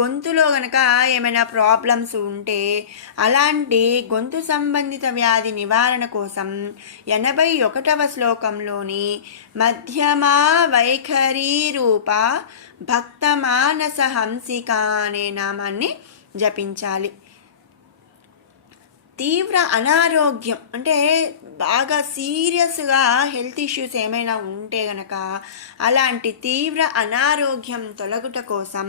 గొంతులో కనుక ఏమైనా ప్రాబ్లమ్స్ ఉంటే అలాంటి గొంతు సంబంధిత వ్యాధి నివారణ కోసం 81వ శ్లోకంలోని మధ్యమా వైఖరీ రూప భక్తమానస హంసిక అనే నామాన్ని జపించాలి. తీవ్ర అనారోగ్యం, అంటే బాగా సీరియస్గా హెల్త్ ఇష్యూస్ ఏమైనా ఉంటే గనక అలాంటి తీవ్ర అనారోగ్యం తొలగుట కోసం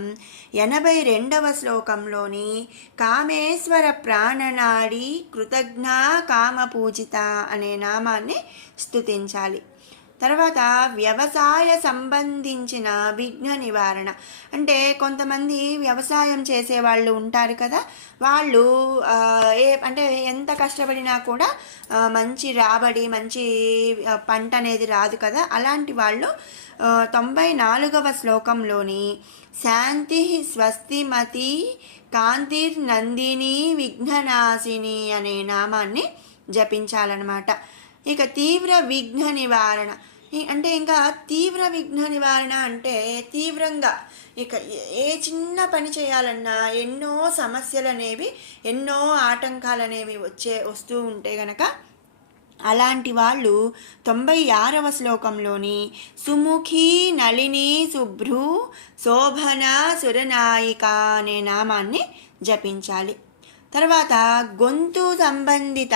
82వ శ్లోకంలోని కామేశ్వర ప్రాణనాడి కృతజ్ఞా కామపూజిత అనే నామాన్ని స్తుతించాలి. తర్వాత వ్యవసాయ సంబంధించిన విఘ్న నివారణ, అంటే కొంతమంది వ్యవసాయం చేసేవాళ్ళు ఉంటారు కదా, వాళ్ళు అంటే ఎంత కష్టపడినా కూడా మంచి రాబడి మంచి పంట అనేది రాదు కదా, అలాంటి వాళ్ళు 94వ శ్లోకంలోని శాంతి స్వస్తిమతి కాంతిర్నందిని విఘ్ననాశిని అనే నామాన్ని జపించాలన్నమాట. ఇక తీవ్ర విఘ్న నివారణ, అంటే ఇంకా తీవ్ర విఘ్న నివారణ అంటే తీవ్రంగా ఇక ఏ చిన్న పని చేయాలన్నా ఎన్నో సమస్యలు అనేవి, ఎన్నో ఆటంకాలు అనేవి వస్తూ ఉంటే గనక అలాంటి వాళ్ళు 96వ శ్లోకంలోని సుముఖి నళిని శుభ్రు శోభన సురనాయిక అనే నామాన్ని జపించాలి. తర్వాత గొంతు సంబంధిత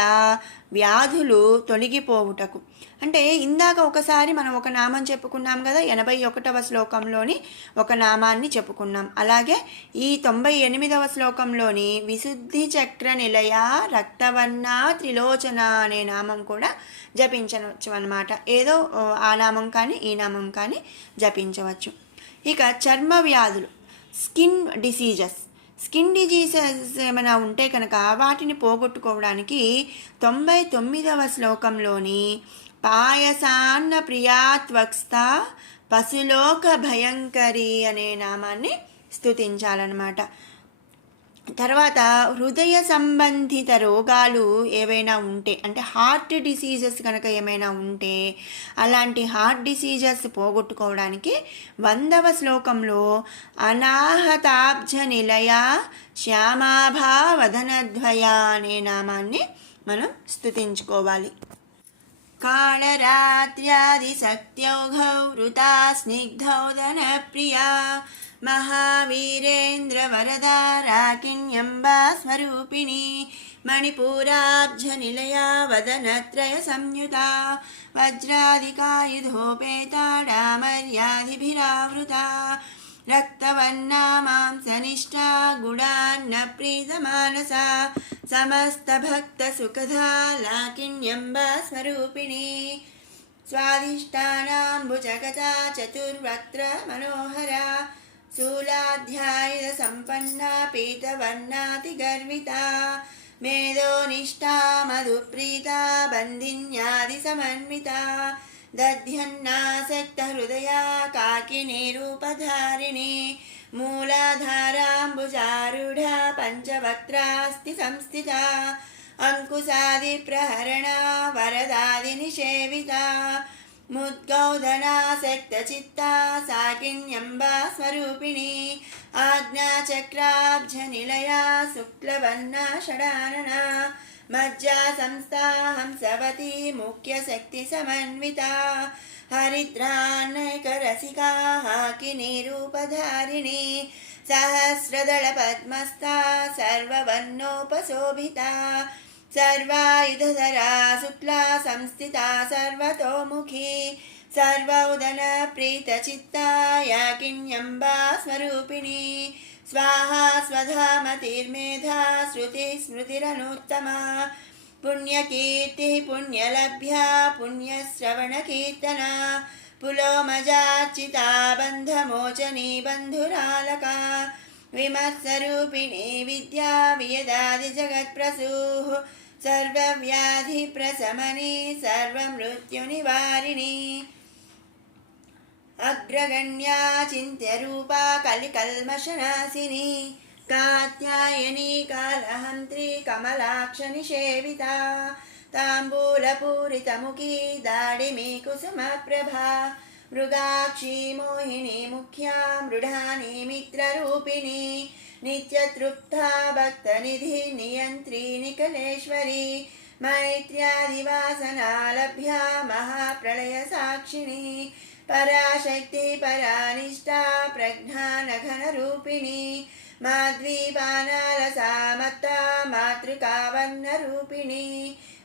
వ్యాధులు తొలగిపోవుటకు, అంటే ఇందాక ఒకసారి మనం ఒక నామం చెప్పుకున్నాం కదా, 81వ శ్లోకంలోని ఒక నామాన్ని చెప్పుకున్నాం. అలాగే ఈ 98వ శ్లోకంలోని విశుద్ధి చక్ర నిలయ రక్తవర్ణ త్రిలోచన అనే నామం కూడా జపించవచ్చు అన్నమాట. ఏదో ఆ నామం కానీ ఈ నామం కానీ జపించవచ్చు. ఇక చర్మ వ్యాధులు, స్కిన్ డిసీజెస్ ఏమైనా ఉంటే కనుక వాటిని పోగొట్టుకోవడానికి 99వ శ్లోకంలోని పాయసాన్న ప్రియాత్వక్స్త పశులోక భయంకరి అనే నామాన్ని స్తుతించాలన్నమాట. తర్వాత హృదయ సంబంధిత రోగాలు ఏవైనా ఉంటే, అంటే హార్ట్ డిసీజెస్ కనుక ఏమైనా ఉంటే అలాంటి హార్ట్ డిసీజెస్ పోగొట్టుకోవడానికి 100వ శ్లోకంలో అనాహతాబ్జ నిలయ శ్యామాభా వదనద్వయ అనే నామాన్ని మనం స్తుతించుకోవాలి. కాళరాత్ర్యాది శక్త్యౌఘౌ వృతా స్నిగ్ధౌదన ప్రియా మహావీరేంద్ర వరదా రాకిణ్యంబా స్వరూపిణి మణిపూరాబ్జ నిలయా వదనత్రయ సంయుతా వజ్రాదికాయుధోపేతా డామర్యాదిభిరావృతా రక్తవర్ణా మాంసనిష్టా గుడాన్న ప్రీతమానసా సమస్తభక్త సుఖదా లాకిణ్యంబా స్వరూపిణి స్వాదిష్టానాంబుజగతా చతుర్వక్త్ర మనోహరా శూలాధ్యాయుధ సంపన్నా పీతవర్ణాతి గర్వితా మేధోనిష్టా మధుప్రీతా బంధిన్యాది సమన్వితా దధ్యన్నాసక్త హృదయా కాకినీ రూపధారిణి మూలాధారాంబుజారుఢా పంచవక్త్రాస్తి సంస్థితా అంకుశాది ప్రహరణా వరదాది నిషేవితా ముద్గౌదనాసక్త చిత్తా సాకిన్యంబా స్వరూపిణి ఆజ్ఞాచక్రాబ్జ నిలయా శుక్లవర్ణా షడాననా మజ్జా సంస్థా హంసవతి ముఖ్య శక్తి సమన్వితా హరిద్రాన్నైక రసికా హాకినీ రూపధారిణి సహస్రదళ పద్మస్థా సర్వవర్ణోపశోభితా సర్వాయుధధరా శుక్లా సంస్థితా సర్వతోముఖీ సర్వౌదన ప్రీతచిత్తా యాకిన్యంబా స్వరూపిణి స్వాహా స్వధామతిర్మేధా శృతి స్మృతిరనుత్తమా పుణ్యకీర్తి పుణ్యలభ్యా పుణ్యశ్రవణకీర్తనా పులోమజార్చితా బంధమోచనీ బంధురాలకా విమత్సరూపిణి విద్యా వియదాది జగత్ప్రసూః సర్వవ్యాధి ప్రశమని సర్వమృత్యునివారిణి అగ్రగణ్యా చింత్యరూపా కలికల్మషనాశిని కాత్యాయనీ కాలహంత్రి కమలాక్ష నిషేవితా తాంబూలపూరితముఖీ దాడిమీ కుసుమప్రభా మృగాక్షీ మోహిని ముఖ్యా మృఢాని మిత్రరూపిణి నిత్యతృప్తా భక్తనిధి నియంత్రీ నికలేశ్వరి మైత్ర్యాదివాసనాలభ్యా మహాప్రళయ సాక్షిణి పరాశక్తి పరానిష్టా ప్రజ్ఞానఘన రూపిణి మాధ్వీపానాలసామత్తా మాతృకావర్ణ రూపిణి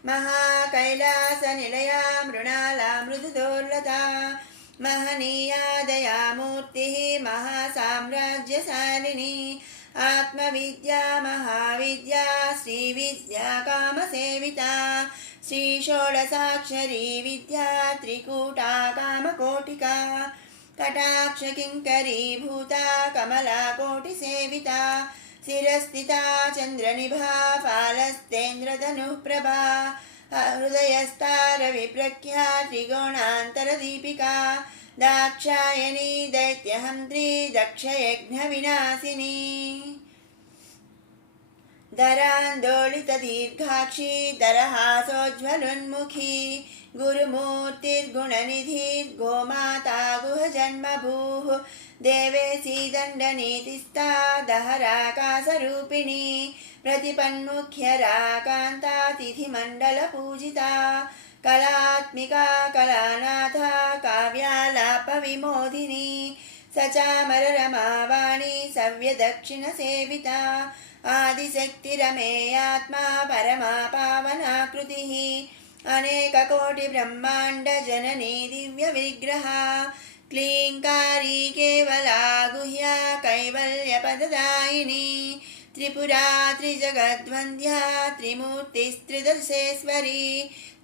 మహాకైలాస నిలయా మృణాలా మృదుదోర్లతా మహనీయా దయామూర్తి మహాసామ్రాజ్యశాలిని ఆత్మవిద్యా మహావిద్యా శ్రీవిద్యా కామసేవితా శ్రీషోడసాక్షరీ విద్యా త్రికూటా కామకోటికా కటాక్ష కింకరీభూతా కమలాకోటిసేవితా శిరస్థితా చంద్రనిభా ఫాలస్తేంద్రధనుఃప్రభా హృదయస్థారవిప్రఖ్యా త్రికోణాంతరదీపికా దాక్షాయణీ దైత్యహంత్రీ దక్షయజ్ఞ వినాశిని. दरान्दोलितदीर्घाक्षी दरहासोज्ज्वलोन्मुखी गुरुमूर्तिर्गुणनिधिर्गोमाता गुहजन्मभूः देवेशी दण्डनीतिस्था दहराकाशरूपिणी प्रतिपन्मुख्यराकान्ता तिथिमण्डलपूजिता कलात्मिका कलानाथा काव्यालापविमोदिनी सचामररमावाणी सव्यदक्षिणसेविता आदिशक्तिरमेयात्मा परमा पावनाकृतिः अनेककोटिब्रह्माण्डजननी दिव्यविग्रहा क्लीङ्कारी केवला गुह्या कैवल्यपददायिनी त्रिपुरा त्रिजगद्वन्द्या त्रिमूर्तिस्त्रिदशेश्वरी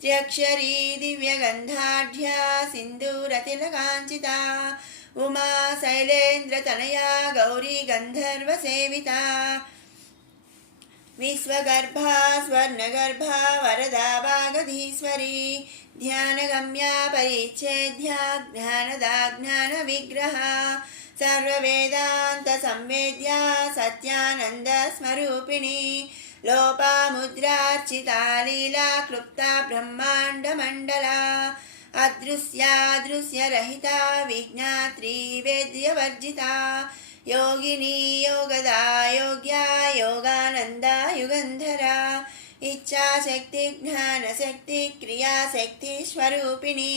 त्र्यक्षरी दिव्यगन्धाढ्या सिन्दूरतिलकाञ्चिता उमा शैलेन्द्रतनया गौरी गन्धर्वसेविता विश्वगर्भा स्वर्णगर्भा वरदा वागधीश्वरी ध्यानगम्या परिच्छेद्या ज्ञानदा ज्ञानविग्रहा सर्ववेदान्तसंवेद्या सत्यानन्दस्वरूपिणी लोपामुद्रार्चिता लीला क्लुप्ता ब्रह्माण्डमण्डला अदृश्यादृश्यरहिता विज्ञात्री वेद्यवर्जिता योगिनी योगदा योग्या योगानन्दा युगन्धरा इच्छाशक्ति ज्ञानशक्ति क्रियाशक्ति स्वरूपिणी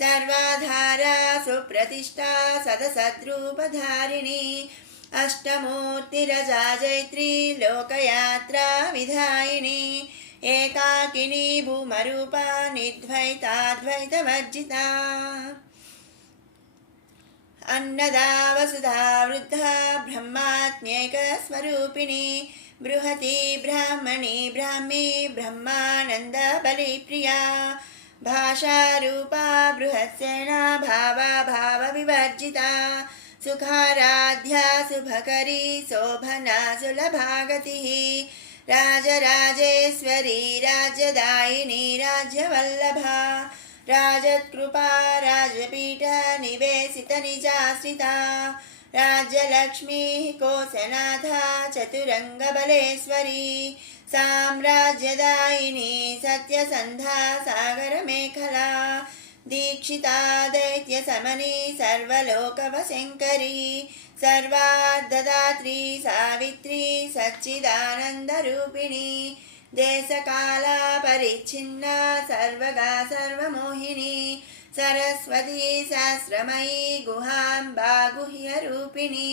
सर्वाधारा सुप्रतिष्ठा सदसद्रूपधारिणी अष्टमूर्तिरजा जैत्री लोकयात्रा विधायिनी एकाकिनी भूमरूपा निर्द्वैताद्वैतवर्जिता अन्नदा वसुधा वृद्धा ब्रह्मात्म्यैकस्वरूपिणी बृहती ब्राह्मणी ब्राह्मी ब्रह्मानन्द बलिप्रिया भाषारूपा बृहत्सेना भावा भावविवर्जिता सुखाराध्या शुभकरी शोभना सुलभागतिः राजराजेश्वरी राज्यदायिनी राज्यवल्लभा राजत्कृपा राजपीठ निवेशित निजाश्रिता राज्यलक्ष्मीः कोशनाथा चतुरङ्गबलेश्वरी साम्राज्यदायिनी सत्यसन्धा सागरमेखला दीक्षिता दैत्यशमनी सर्वलोकवशङ्करी सर्वाद्ददात्री सावित्री सच्चिदानन्दरूपिणी देशकाला परिच्छिन्ना सर्वगा सर्वमोहिनी सरस्वती सहस्रमयी गुहाम्बा गुह्यरूपिणी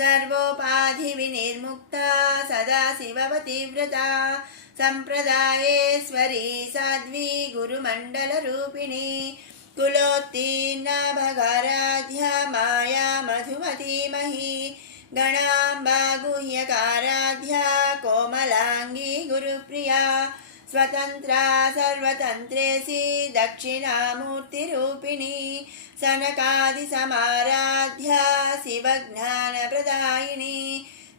सर्वोपाधिविनिर्मुक्ता सदाशिववती व्रता सम्प्रदायेश्वरी साध्वी गुरुमण्डलरूपिणी कुलोत्तीर्णा भगाराध्या माया मधुमती मही गणाम्बा गुह्यकाराध्या कोमलांगी गुरुप्रिया स्वतंत्रा सर्वतन्त्रेसी दक्षिणामूर्तिरूपिणी सनकादिसमाराध्या शिवज्ञानप्रदायिनी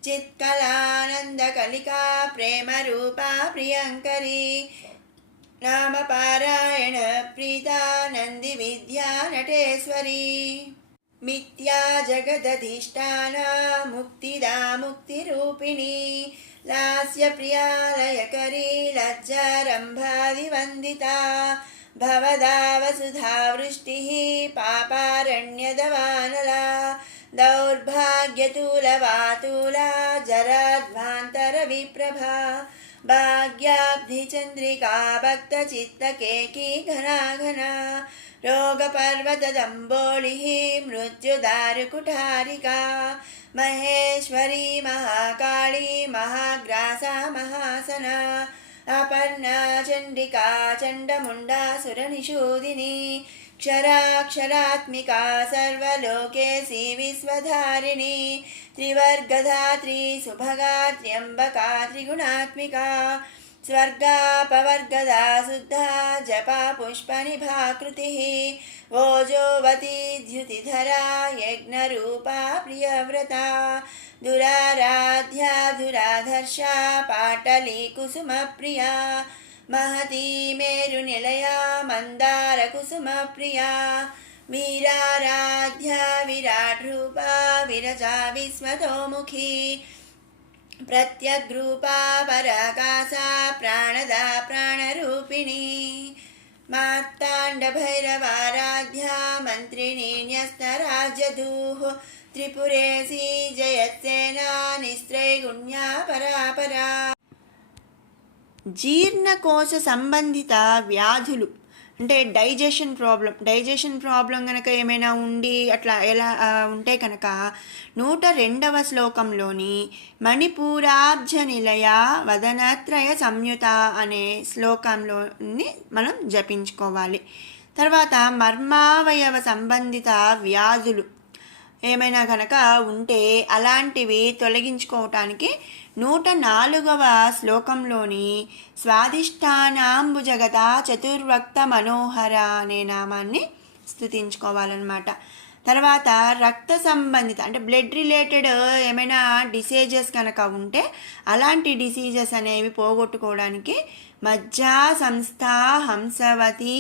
चित्कलानन्दकलिका प्रेमरूपा प्रियङ्करी नामपारायण प्रीता नन्दिविद्या नटेश्वरी मिथ्या जगदधिष्ठाना मुक्तिदा मुक्तिरूपिणी लास्यप्रिया लयकरी लज्जारम्भादिवन्दिता भवदा वसुधा वृष्टिः पापारण्यदवानला दौर्भाग्यतुलवातुला जराध्वान्तरविप्रभा भाग्याब्धिचन्द्रिका भक्तचित्तकेकी घना घना रोगपर्वतदम्बोलिः मृत्युदारुकुठारिका महेश्वरी महाकाली महाग्रासा महासना अपर्णा चण्डिका चण्डमुण्डासुरनिषूदिनी क्षराक्षरात्मिका सर्वलोकेशी विश्वधारिणी त्रिवर्गधात्री सुभगा त्र्यम्बका त्रिगुणात्मिका स्वर्गापवर्गदा शुद्धा जपा पुष्पनिभाकृतिः ओजोवती द्युतिधरा यज्ञरूपा प्रियव्रता दुराराध्या दुराधर्षा पाटली कुसुमप्रिया महती मेरुनिलया मन्दारकुसुमप्रिया वीराराध्या विराट्रूपा विरजा विश्वतोमुखी प्रत्यग्रूपा पराकाशा प्राणदा प्राणरूपिणी मार्ताण्डभैरवाराध्या मन्त्रिणी न्यस्तराजधूः त्रिपुरेशी जयत्सेना निस्त्रैगुण्या परापरा. జీర్ణకోశ సంబంధిత వ్యాధులు అంటే డైజెషన్ ప్రాబ్లం కనుక ఏమైనా ఉండి అట్లా ఎలా ఉంటే కనుక 102వ శ్లోకంలోని మణిపూరాబ్జ నిలయ వదనత్రయ సంయుత అనే శ్లోకంలోని మనం జపించుకోవాలి. తర్వాత మర్మావయవ సంబంధిత వ్యాధులు ఏమైనా కనుక ఉంటే అలాంటివి తొలగించుకోవటానికి 104వ శ్లోకంలోని స్వాదిష్టానాంబుజగత చతుర్వక్త మనోహర అనే నామాన్ని స్తుతించుకోవాలన్నమాట. తర్వాత రక్త సంబంధిత అంటే బ్లడ్ రిలేటెడ్ ఏమైనా డిసీజెస్ కనుక ఉంటే అలాంటి డిసీజెస్ అనేవి పోగొట్టుకోవడానికి మజ్జా సంస్థ హంసవతి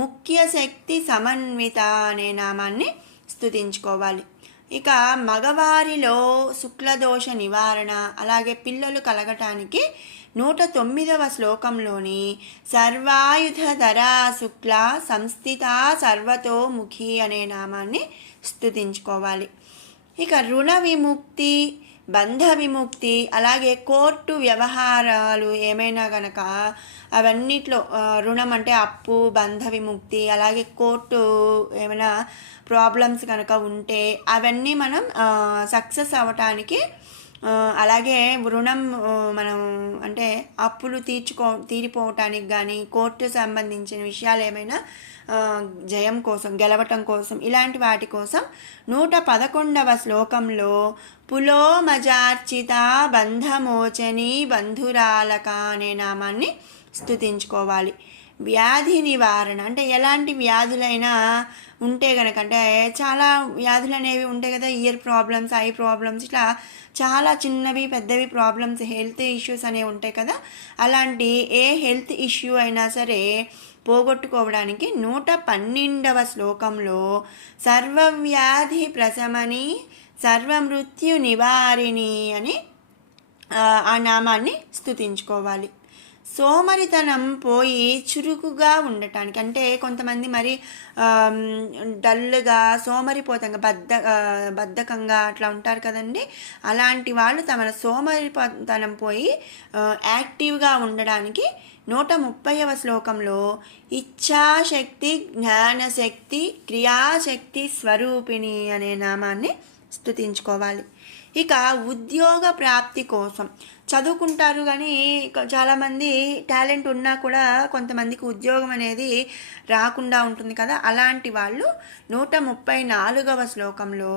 ముఖ్య శక్తి సమన్విత అనే నామాన్ని స్తుతించుకోవాలి. ఇక మగవారిలో శుక్లదోష నివారణ అలాగే పిల్లలు కలగటానికి 109వ శ్లోకంలోని సర్వాయుధధరా శుక్ల సంస్థిత సర్వతోముఖి అనే నామాన్ని స్తుతించుకోవాలి. ఇక రుణ విముక్తి బంధ విముక్తి అలాగే కోర్టు వ్యవహారాలు ఏమైనా కనుక అవన్నిట్లో రుణం అంటే అప్పు బంధ విముక్తి అలాగే కోర్టు ఏమైనా ప్రాబ్లమ్స్ కనుక ఉంటే అవన్నీ మనం సక్సెస్ అవ్వటానికి అలాగే రుణం మనం అంటే అప్పులు తీరిపోవటానికి కానీ కోర్టు సంబంధించిన విషయాలు ఏమైనా జయం కోసం గెలవటం కోసం ఇలాంటి వాటి కోసం 111వ శ్లోకంలో పులోమజార్చిత బంధమోచని బంధురాలక అనే నామాన్ని స్తుతించుకోవాలి. వ్యాధి నివారణ అంటే ఎలాంటి వ్యాధులైనా ఉంటే కనుక అంటే చాలా వ్యాధులు అనేవి ఉంటాయి కదా, ఇయర్ ప్రాబ్లమ్స్ ఐ ప్రాబ్లమ్స్ ఇట్లా చాలా చిన్నవి పెద్దవి ప్రాబ్లమ్స్ హెల్త్ ఇష్యూస్ అనేవి ఉంటాయి కదా, అలాంటి ఏ హెల్త్ ఇష్యూ అయినా సరే పోగొట్టుకోవడానికి 112వ శ్లోకంలో సర్వవ్యాధి ప్రశమని సర్వమృత్యు నివారిణి అని ఆ నామాన్ని స్తుతించుకోవాలి. సోమరితనం పోయి చురుకుగా ఉండటానికి అంటే కొంతమంది మరి డల్గా సోమరిపోతంగా బద్ధకంగా అట్లా ఉంటారు కదండి, అలాంటి వాళ్ళు తమ సోమరితనం పోయి యాక్టివ్గా ఉండడానికి 130వ శ్లోకంలో ఇచ్ఛాశక్తి జ్ఞానశక్తి క్రియాశక్తి స్వరూపిణి అనే నామాన్ని స్తుతించుకోవాలి. ఇక ఉద్యోగ ప్రాప్తి కోసం చదువుకుంటారు కానీ చాలామంది టాలెంట్ ఉన్నా కూడా కొంతమందికి ఉద్యోగం అనేది రాకుండా ఉంటుంది కదా, అలాంటి వాళ్ళు 134వ శ్లోకంలో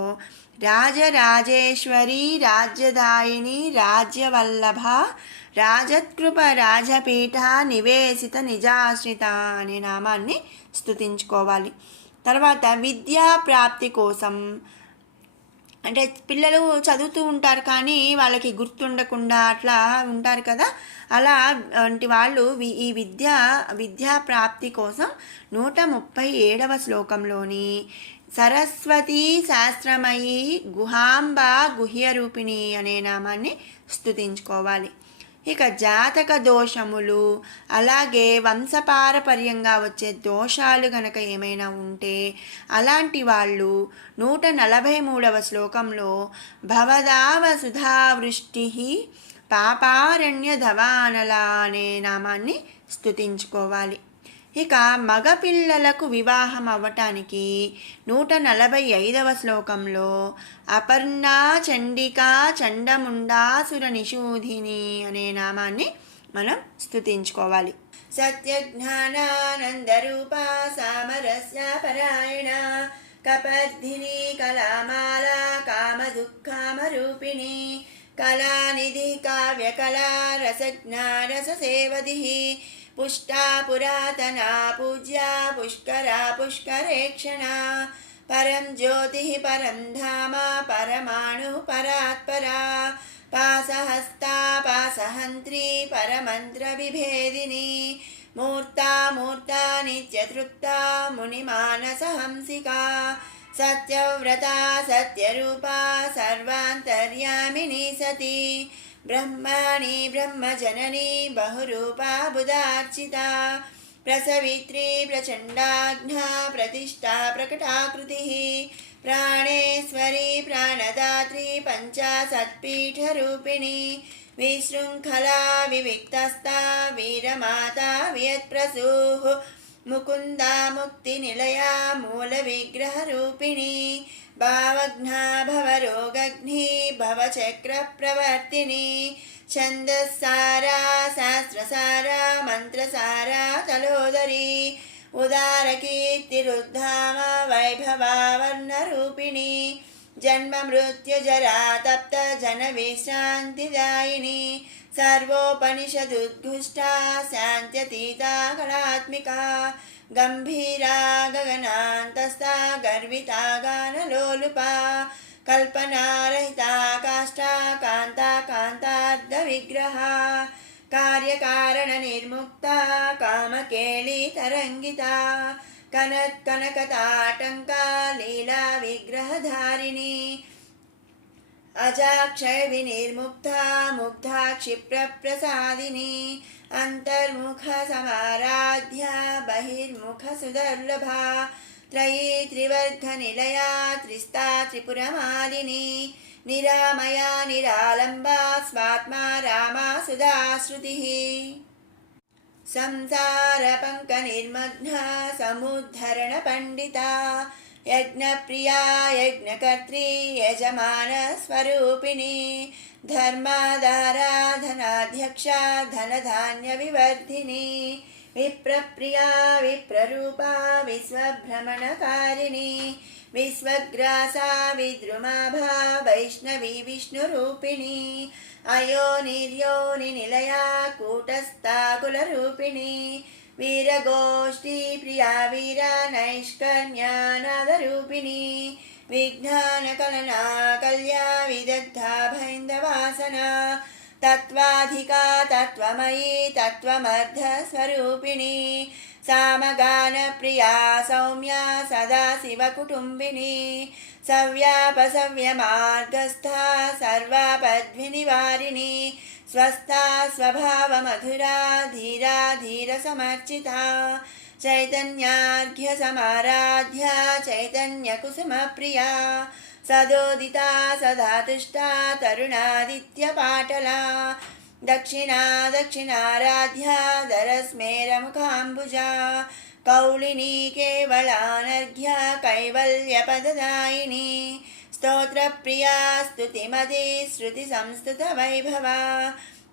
రాజరాజేశ్వరి రాజ్యదాయిని రాజ్యవల్లభ రాజత్కృప రాజపీఠ నివేశిత నిజాశ్రిత అనే నామాన్ని స్తుతించుకోవాలి. తర్వాత విద్యా ప్రాప్తి కోసం అంటే పిల్లలు చదువుతూ ఉంటారు కానీ వాళ్ళకి గుర్తుండకుండా అట్లా ఉంటారు కదా, అలాంటి వాళ్ళు ఈ విద్యా ప్రాప్తి కోసం 137వ శ్లోకంలోని సరస్వతి శాస్త్రమయీ గుహాంబ గుహ్యరూపిణి అనే నామాన్ని స్తుతించుకోవాలి. ఇక జాతక దోషములు అలాగే వంశపారపర్యంగా వచ్చే దోషాలు గనక ఏమైనా ఉంటే అలాంటి వాళ్ళు 143వ శ్లోకంలో భవదావ సుధావృష్టి పాపారణ్య ధవానల అనే నామాన్ని స్తుతించుకోవాలి. ఇక మగపిల్లలకు వివాహం అవ్వటానికి 145వ శ్లోకంలో అపర్ణా చండికా చండముండాసుర నిషూధిని అనే నామాన్ని మనం స్తుతించుకోవాలి. సత్యజ్ఞానానందరూప సామరస్య పరాయణ కపర్ధిని కళామాల కామదుఃఖామరూపిణి కళానిధి కావ్యకళా రసజ్ఞా రససేవది పుష్టా పురాతనా పూజ్యా పుష్కరా పుష్కరేక్షణా పరం జ్యోతి పరం ధామ పరమాణు పరాత్పరా పాసహస్తా పాసహంత్రీ పరమంత్ర విభేదిని మూర్తా మూర్తా నిత్యతృప్తా మునిమానసహంసికా సత్యవ్రతా సత్యరూపా సర్వాంతర్యామిని సతి ब्रह्माणि ब्रह्मजननी बहुरूपा बुधार्चिता प्रसवित्री प्रचण्डाघ्ना प्रतिष्ठा प्रकटाकृतिः प्राणेश्वरी प्राणदात्री पञ्चाशत्पीठरूपिणी विशृङ्खला विविक्तस्था वीरमाता वियत्प्रसूः मुकुन्दा मुक्तिनिलया मूलविग्रहरूपिणी भावघ्ना भवरोगघ्नी भवचक्रप्रवर्तिनी छन्दस्सारा शास्त्रसारा मन्त्रसारा तलोदरी उदारकीर्तिरुद्धाम वैभवावर्णरूपिणी जन्ममृत्युजरा तप्त जनविश्रान्तिदायिनी सर्वोपनिषदुद्घुष्टा शान्त्यतीता कलात्मिका गम्भीरा गगनान्तस्था गर्विता गानलोलुपा कल्पनारहिता काष्ठा कान्ता कान्तार्धविग्रहा कार्यकारणनिर्मुक्ता कामकेलितरङ्गिता कनकताटङ्का लीला विग्रहधारिणी अजाक्षयविनिर्मुक्ता मुग्धा क्षिप्रप्रसादिनी अन्तर्मुखसमाराध्या बहिर्मुखसुदुर्लभा त्रयी त्रिवर्गनिलया त्रिस्ता त्रिपुरमालिनी निरामया निरालम्बा स्वात्मा रामा सुधाश्रुतिः संसारपङ्कनिर्मग्ना समुद्धरणपण्डिता यज्ञप्रिया यज्ञकर्त्री यजमानस्वरूपिणी धर्माधाराधनाध्यक्षा धनधान्यविवर्धिनी विप्रप्रिया विप्ररूपा विश्वभ्रमणकारिणी विश्वग्रासा विद्रुमाभा वैष्णवी विष्णुरूपिणी अयोनिर्योनिनिलया कूटस्था कुलरूपिणी वीरगोष्ठी प्रिया वीरा नैष्कर्म्यानादरूपिणी विज्ञानकलना कल्या विदग्धा भैन्दवासना तत्त्वाधिका तत्त्वमयी तत्त्वमर्धस्वरूपिणी सामगानप्रिया सौम्या सदाशिवकुटुम्बिनी सव्यापसव्यमार्गस्था सर्वापद्विनिवारिणी स्वस्था स्वभावमधुरा धीरा धीरसमर्चिता चैतन्यार्घ्यसमाराध्या चैतन्यकुसुमप्रिया सदोदिता सदा तुष्टा तरुणादित्यपाटला दक्षिणा दक्षिणाराध्या दरस्मेरमुखाम्बुजा कौलिनी केवलानर्घ्या कैवल्यपददायिनी स्तोत्रप्रिया स्तुतिमती श्रुतिसंस्तुतवैभवा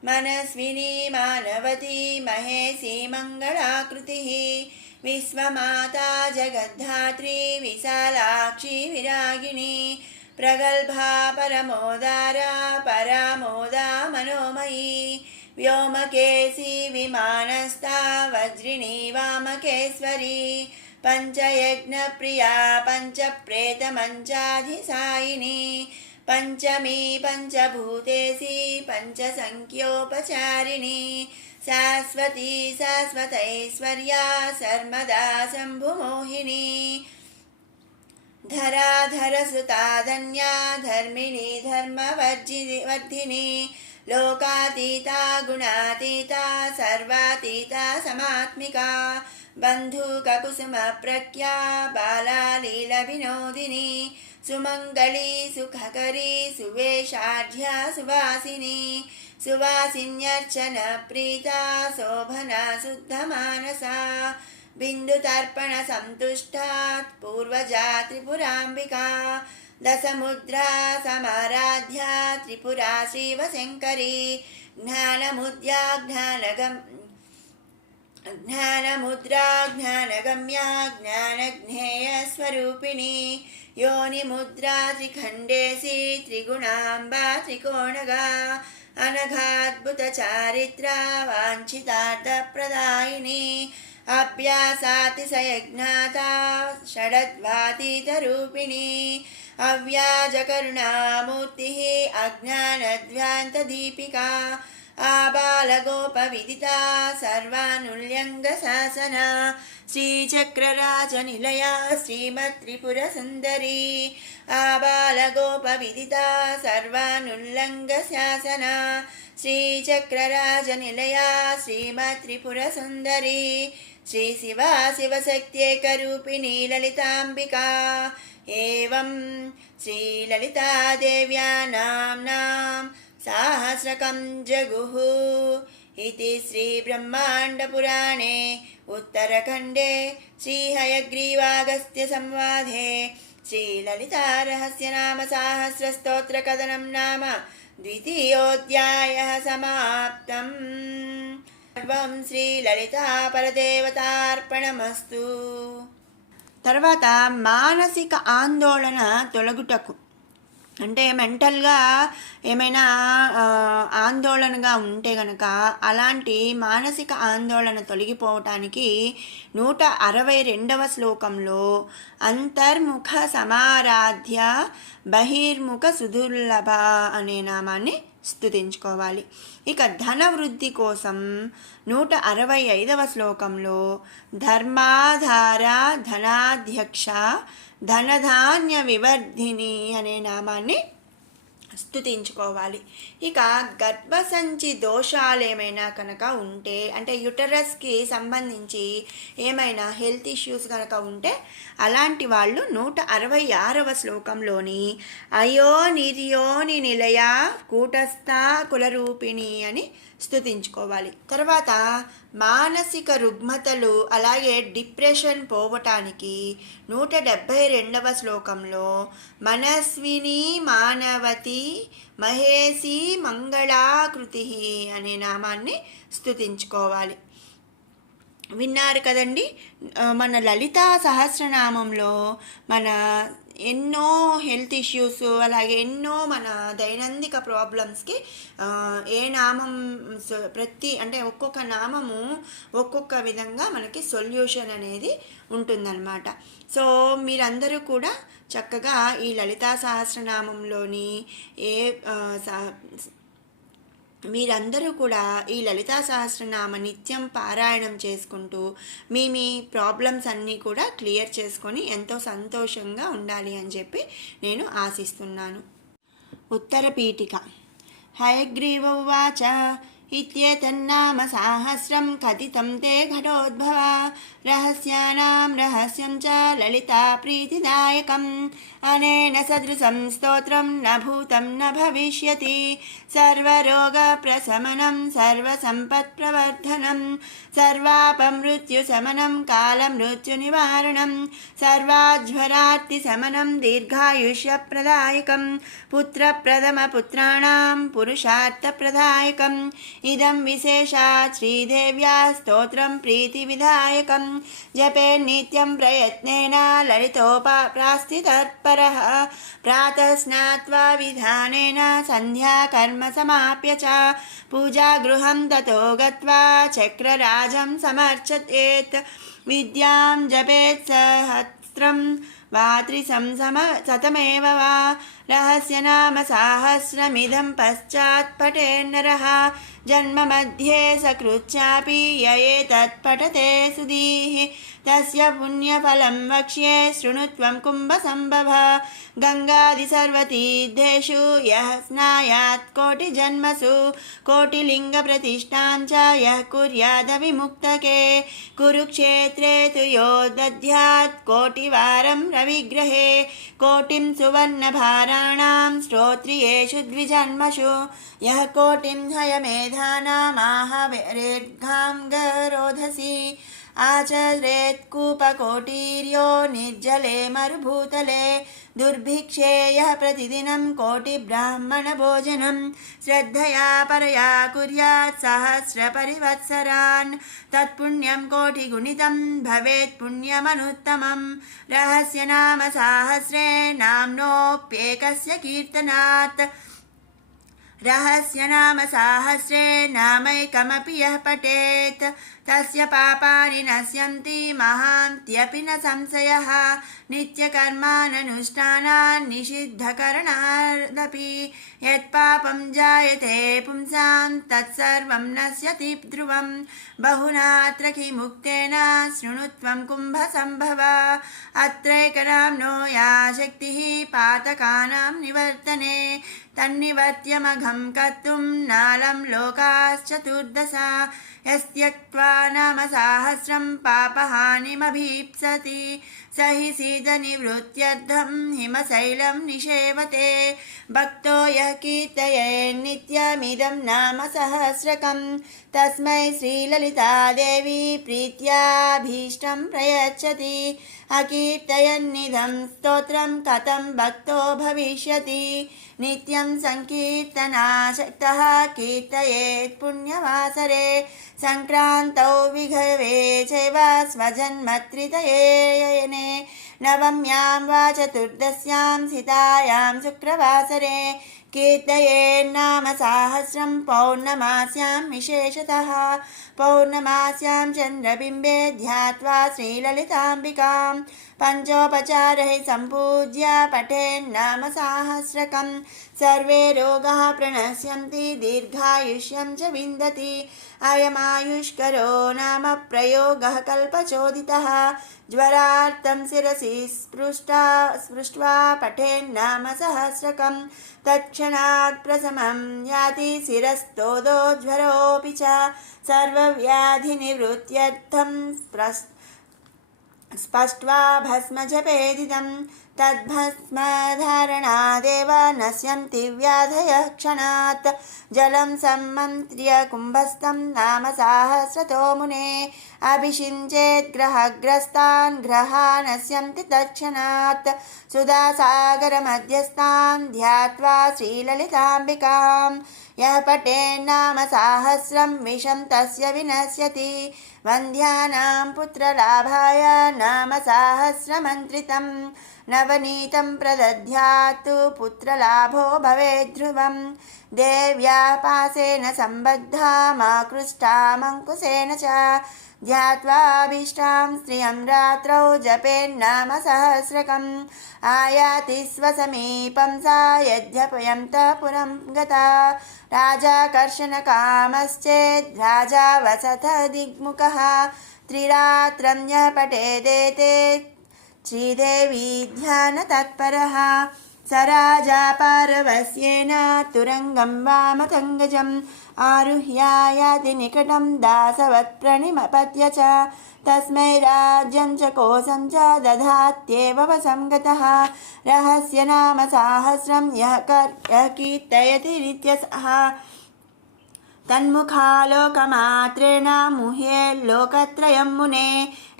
मनस्विनी मानवती महेशी मङ्गलाकृतिः विश्वमाता जगद्धात्री विशालाक्षी विरागिणी प्रगल्भा परमोदारा परामोदा मनोमयी व्योमकेशी विमानस्था वज्रिणी वामकेश्वरी पञ्चयज्ञप्रिया पञ्चप्रेतमञ्चाधिसायिनी पञ्चमी पञ्चभूतेशी पञ्चसङ्ख्योपचारिणी शाश्वती शाश्वतैश्वर्या सर्वदा शम्भुमोहिनी धराधरसुता धन्या धर्मिणी धर्मवर्धिनी लोकातीता गुणातीता सर्वातीता समात्मिका बन्धुककुसुमप्रज्ञा बाला लीलविनोदिनी सुमङ्गली सुखकरी सुवेशाढ्या सुवासिनी सुवासिन्यर्चनप्रीता शोभना शुद्धमानसा बिन्दुतर्पणसन्तुष्टात् पूर्वजा त्रिपुराम्बिका दशमुद्रा समाराध्या त्रिपुरा श्रीवशङ्करी ज्ञानमुद्रा ज्ञानगम्या ज्ञानज्ञेयस्वरूपिणी योनिमुद्रा त्रिखण्डेशी त्रिगुणाम्बा त्रिकोणगा अनघाद्भुतचारित्रा वाञ्छितार्थप्रदायिनी अभ्यासातिशयज्ञाता षडद्वातीतरूपिणी अव्याजकरुणामूर्तिः अज्ञानध्वान्तदीपिका आबालगोपविदिता सर्वानुल्यङ्गशासना श्रीचक्रराजनिलया श्रीमत्त्रिपुरसुन्दरी आबालगोपविदिता सर्वानुल्लङ्गशासना श्रीचक्रराजनिलया श्रीमत्त्रिपुरसुन्दरी श्रीशिवा शिवशक्त्येकरूपिणी ललिताम्बिका एवं श्रीललितादेव्या नाम्नां सहस्रकं जगुः इति श्रीब्रह्माण्डपुराणे उत्तरखण्डे श्रीहयग्रीवागस्त्यसंवादे श्रीललितारहस्यनामसाहस्रस्तोत्रकथनं नाम द्वितीयोऽध्यायः समाप्तम्। सर्वं శ్రీలలితా పరదేవతార్పణమస్తు. తర్వాత మానసిక ఆందోళన తొలగుటకు అంటే మెంటల్గా ఏమైనా ఆందోళనగా ఉంటే గనక అలాంటి మానసిక ఆందోళన తొలగిపోవటానికి 162వ శ్లోకంలో అంతర్ముఖ సమారాధ్య బహిర్ముఖ సుదుర్లభ అనే నామాన్ని స్తుతించుకోవాలి. ఇక ధన వృద్ధి కోసం 165వ శ్లోకంలో ధర్మాధార ధనాధ్యక్ష ధనధాన్య వివర్ధిని అనే నామాన్ని స్తుతించుకోవాలి. ఇక గర్భసంచి దోషాలు ఏమైనా కనుక ఉంటే అంటే యుటరస్కి సంబంధించి ఏమైనా హెల్త్ ఇష్యూస్ కనుక ఉంటే అలాంటి వాళ్ళు 166వ శ్లోకంలోని అయో నిర్యోని నిలయ కూటస్థ కులరూపిణి అని స్తుతించుకోవాలి. తర్వాత మానసిక రుగ్మతలు అలాగే డిప్రెషన్ పోవటానికి 172వ శ్లోకంలో మనస్విని మానవతి మహేసి మంగళాకృతి అనే నామాన్ని స్తుతించుకోవాలి. విన్నారు కదండి, మన లలితా సహస్రనామంలో మన ఎన్నో హెల్త్ ఇష్యూస్ అలాగే ఎన్నో మన దైనందిక ప్రాబ్లమ్స్కి ఏ నామం అంటే ఒక్కొక్క నామము ఒక్కొక్క విధంగా మనకి సొల్యూషన్ అనేది ఉంటుందన్నమాట. సో మీరందరూ కూడా చక్కగా ఈ లలితా సహస్రనామంలోని మీరందరూ కూడా ఈ లలితా సహస్రనామ నిత్యం పారాయణం చేసుకుంటూ మీ ప్రాబ్లమ్స్ అన్నీ కూడా క్లియర్ చేసుకొని ఎంతో సంతోషంగా ఉండాలి అని చెప్పి నేను ఆశిస్తున్నాను. ఉత్తర పీఠిక. హయగ్రీవ ఉవాచ ఇత్యేతన్నామ సాహస్రం కథితం తే ఘటోద్భవ రహస్యానాం రహస్యం చ లలితా ప్రీతిదాయకం అనేన సదృశం స్తోత్రం న భూతం న భవిష్యతి సర్వరోగ ప్రశమనం సర్వసంపత్ ప్రవర్ధనం సర్వాపమృత్యు శమనం కాలమృత్యు నివారణం సర్వాజ్వరార్తి శమనం దీర్ఘాయుష్య ప్రదాయకం పుత్రప్రథమ పుత్రాణం పురుషార్థ ప్రదాయకం ఇదం విశేషాత్ శ్రీదేవ్యా స్తోత్రం ప్రీతి విధాయకం జపే నిత్యం ప్రయత్నేన లలితోపాస్తితత్పరః ప్రాతః స్నాత్వా విధానేన సంధ్యా కర్మ సమాప్య చ పూజాగృహం తతో గత్వా చక్రరాజం సమర్చయేత్ విద్యాం జపేత్ సహస్రం వా శతమేవ వా రహస్యనామ సాహస్రమిదం పశ్చాత్ పఠేన్నరః జన్మ మధ్యే సకృచ్చాపి యయేతత్ పఠతే సుధీః తస్య పుణ్యఫలం వక్ష్యే శృణుత్వం కుంభసంభవ గంగాది సర్వతీర్థేషు యః స్నాయాత్ కోటిజన్మసు కోటిలింగ ప్రతిష్ఠాంచ యః కుర్యాద్ విముక్తకే కురుక్షేత్రే తు యో దధ్యాత్ కోటివారం రవిగ్రహే కోటిం సువర్ణభారాణాం శ్రోత్రియేషు ద్విజన్మషు యః కోటిం హయమేధానామాహవేరేద్ఘాం గరోధసి ఆచరేత్ కూపకోటీర్యో నిర్జలే మరుభూతలే దుర్భిక్షే యః ప్రతిదినం కోటి బ్రాహ్మణ భోజనం శ్రద్ధయా పరయా కుర్యాత్ సహస్ర పరివత్సరాన్ తత్పుణ్యం కోటి గుణితం భవేత్ పుణ్యమనుత్తమం రహస్యనామ సాహస్రే నామ్నోప్యేకస్య కీర్తనాత్ रहस्यनाम साहस्रे नामैकमपि यः पठेत् तस्य पापानि नश्यन्ति महान्त्यपि न संशयः नित्यकर्माननुष्ठानान् निषिद्धकरणादपि यत्पापं जायते पुंसां तत्सर्वं नश्यति ध्रुवं बहुनात्र किमुक्तेन शृणुत्वं कुम्भसम्भव अत्रैकनाम्नो या शक्तिः पातकानां निवर्तने तन्निवर्त्यमघं कर्तुं नालं लोकाश्चतुर्दश यस्त्यक्त्वा नाम सहस्रं पापहानिमभीप्सति स हि सीदनिवृत्त्यर्थं हिमशैलं निषेवते भक्तो यः कीर्तयेन्नित्यमिदं नाम सहस्रकं तस्मै श्रीललितादेवी प्रीत्याभीष्टं प्रयच्छति अकीर्तयन्निदं स्तोत्रं कथं भक्तो भविष्यति नित्यं संकीर्तनासक्तः कीर्तयेत् पुण्यवासरे संक्रान्तौ विघवे चैव स्वजन्मत्रितये नवम्यां वा चतुर्दश्यां सितायां शुक्रवासरे कीर्तयेन्नाम सहस्रं पौर्णमास्यां विशेषतः पौर्णमास्यां चन्द्रबिम्बे ध्यात्वा श्रीललिताम्बिकां पञ्चोपचारैः सम्पूज्य पठेन्नाम सहस्रकं सर्वे रोगाः प्रणश्यन्ति दीर्घायुष्यं च विन्दति अयमायुष्करो नाम प्रयोगः कल्पचोदितः ज्वरार्तं शिरसि स्पृष्ट्वा पठेन्नाम सहस्रकं तत्क्षणात् प्रशमं याति शिरस्तोदो ज्वरोऽपि च सर्वव्याधिनिवृत्त्यर्थं स्पष्ट्वा भस्मजपेदिदं तद्भस्मधारणादेव नश्यन्ति व्याधयः क्षणात् जलं सम्मन्त्र्य कुम्भस्थं नाम सहस्रतो मुने अभिषिञ्चेत् ग्रहग्रस्तान् ग्रहा नश्यन्ति तत्क्षणात् सुधासागरमध्यस्थान् ध्यात्वा श्रीललिताम्बिकां यः पठेन्नाम सहस्रं विषं तस्य विनश्यति वन्ध्यानां पुत्रलाभाय नाम सहस्रमन्त्रितं नवनीतं प्रदध्यातु पुत्रलाभो भवेत् ध्रुवं देव्या पासेन सम्बद्धा माकृष्टामङ्कुशेन च ध्यात्वाभीष्टां स्त्रियं रात्रौ जपेन्नाम सहस्रकम् आयाति स्वसमीपं सा यद्यपयन्तपुरं गता राजाकर्षणकामश्चेद् राजा वसथ दिग्मुखः त्रिरात्रं यः पठेदेते श्रीदेवी ध्यानतत्परः स राजा पारवस्येन तुरङ्गं वामतङ्गजम् आरुह्यायाति निकटं दासवत्प्रणिपत्य च तस्मै राज्यं च कोशं च दधात्येव वसंगतः रहस्य नाम सहस्रं यः कीर्तयति नित्यसः तन्मुखालोकमात्रेण मुह्ये लोकत्रयं मुने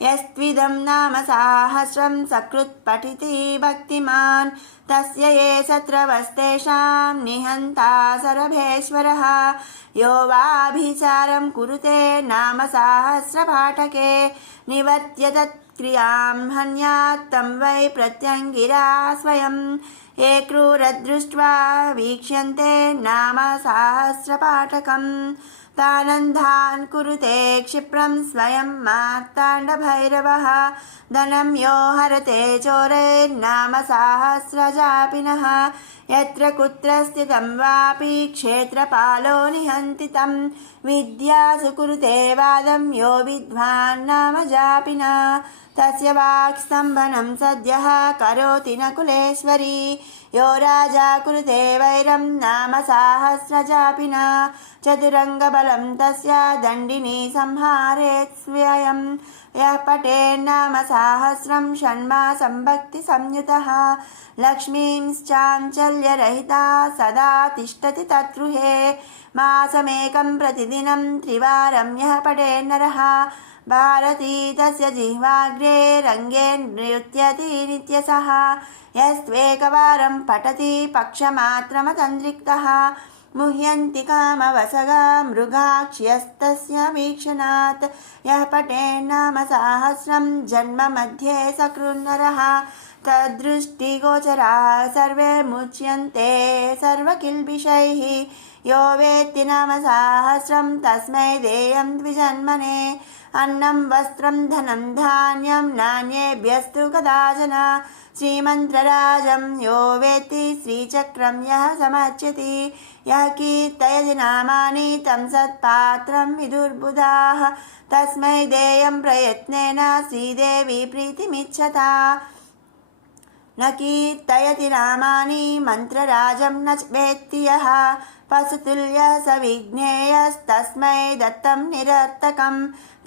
यस्त्विदं नाम सहस्रं सकृत् पठिति भक्तिमान् तस्य ये शत्रवस्तेषां निहन्ता सरभेश्वरः यो वाभिचारं कुरुते नाम सहस्रपाठके निवर्त्य तत्क्रियां हन्यात् तं वै प्रत्यङ्गिरा स्वयं ये क्रूरदृष्ट्वा वीक्ष्यन्ते नाम सहस्रपाठकं तानन्धान् कुरुते क्षिप्रं स्वयं मार्ताण्डभैरवः धनं यो हरते चोरैर्नाम सहस्रजापिनः यत्र कुत्र स्थितं वापि क्षेत्रपालो निहन्ति तं विद्यासु कुरुते वादं यो विद्वान् नाम जापिनः तस्य वाक्स्तम्भनं सद्यः करोति नकुलेश्वरी यो राजा कुरुते वैरं नाम सहस्रजापिनः चतुरङ्गबलं तस्य दण्डिनी संहारेत् स्वयं यः पठेन्नाम सहस्रं षण्मासं भक्तिसंयुतः लक्ष्मींश्चाञ्चल्यरहिता सदा तिष्ठति तद्गृहे मासमेकं प्रतिदिनं त्रिवारं यः पठेन्नरः भारती तस्य जिह्वाग्रे रङ्गे नृत्यति नित्यसः यस्त्वेकवारं पठति पक्षमात्रमतन्द्रिक्तः मुह्यन्ति कामवसगा मृगाक्ष्यस्तस्य वीक्षणात् यः पठेन्नाम सहस्रं जन्म मध्ये सकृन्नरः तद्दृष्टिगोचराः सर्वे मुच्यन्ते सर्वकिल्बिषैः यो वेत्ति नाम सहस्रं तस्मै देयं द्विजन्मने अन्नं वस्त्रं धनं धान्यं नान्येभ्यस्तु कदाचन श्रीमन्त्रराजं यो वेत्ति श्रीचक्रं यः समर्च्यति यः कीर्तयति नामानि तं सत्पात्रं विदुर्बुधाः तस्मै देयं प्रयत्नेन श्रीदेवी प्रीतिमिच्छता न कीर्तयति नामानि मन्त्रराजं न वेत्ति यः पशुतुल्यः स विज्ञेयस्तस्मै दत्तं निरर्थकं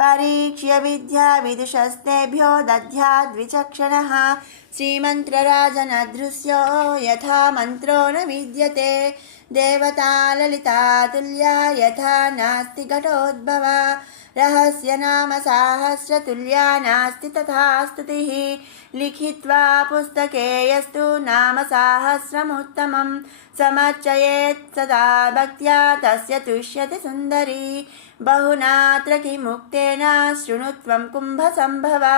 परीक्ष्य विद्या विदुषस्तेभ्यो दद्याद्विचक्षणः श्रीमन्त्रराजनदृश्यो यथा मन्त्रो न विद्यते देवता ललिता तुल्या यथा नास्ति घटोद्भवा रहस्य नाम सहस्रतुल्या नास्ति तथा स्तुतिः लिखित्वा पुस्तके यस्तु नाम सहस्रमुत्तमं समर्चयेत् सदा भक्त्या तस्य तुष्यति सुन्दरी बहुनात्र किमुक्तेन शृणुत्वं कुम्भसम्भवा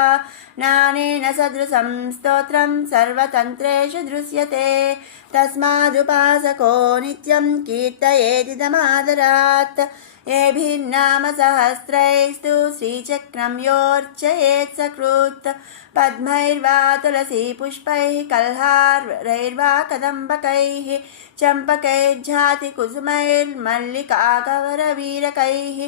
नानेन सदृशं स्तोत्रं सर्वतन्त्रेषु दृश्यते तस्मादुपासको नित्यं कीर्तयेदिदमादरात् येभिर्नाम सहस्रैस्तु श्रीचक्रं योर्चयेत् सकृत् पद्मैर्वा तुलसीपुष्पैः कल्हारैर्वा कदम्बकैः चम्पकैर्जातिकुसुमैर्मल्लिकाकवरवीरकैः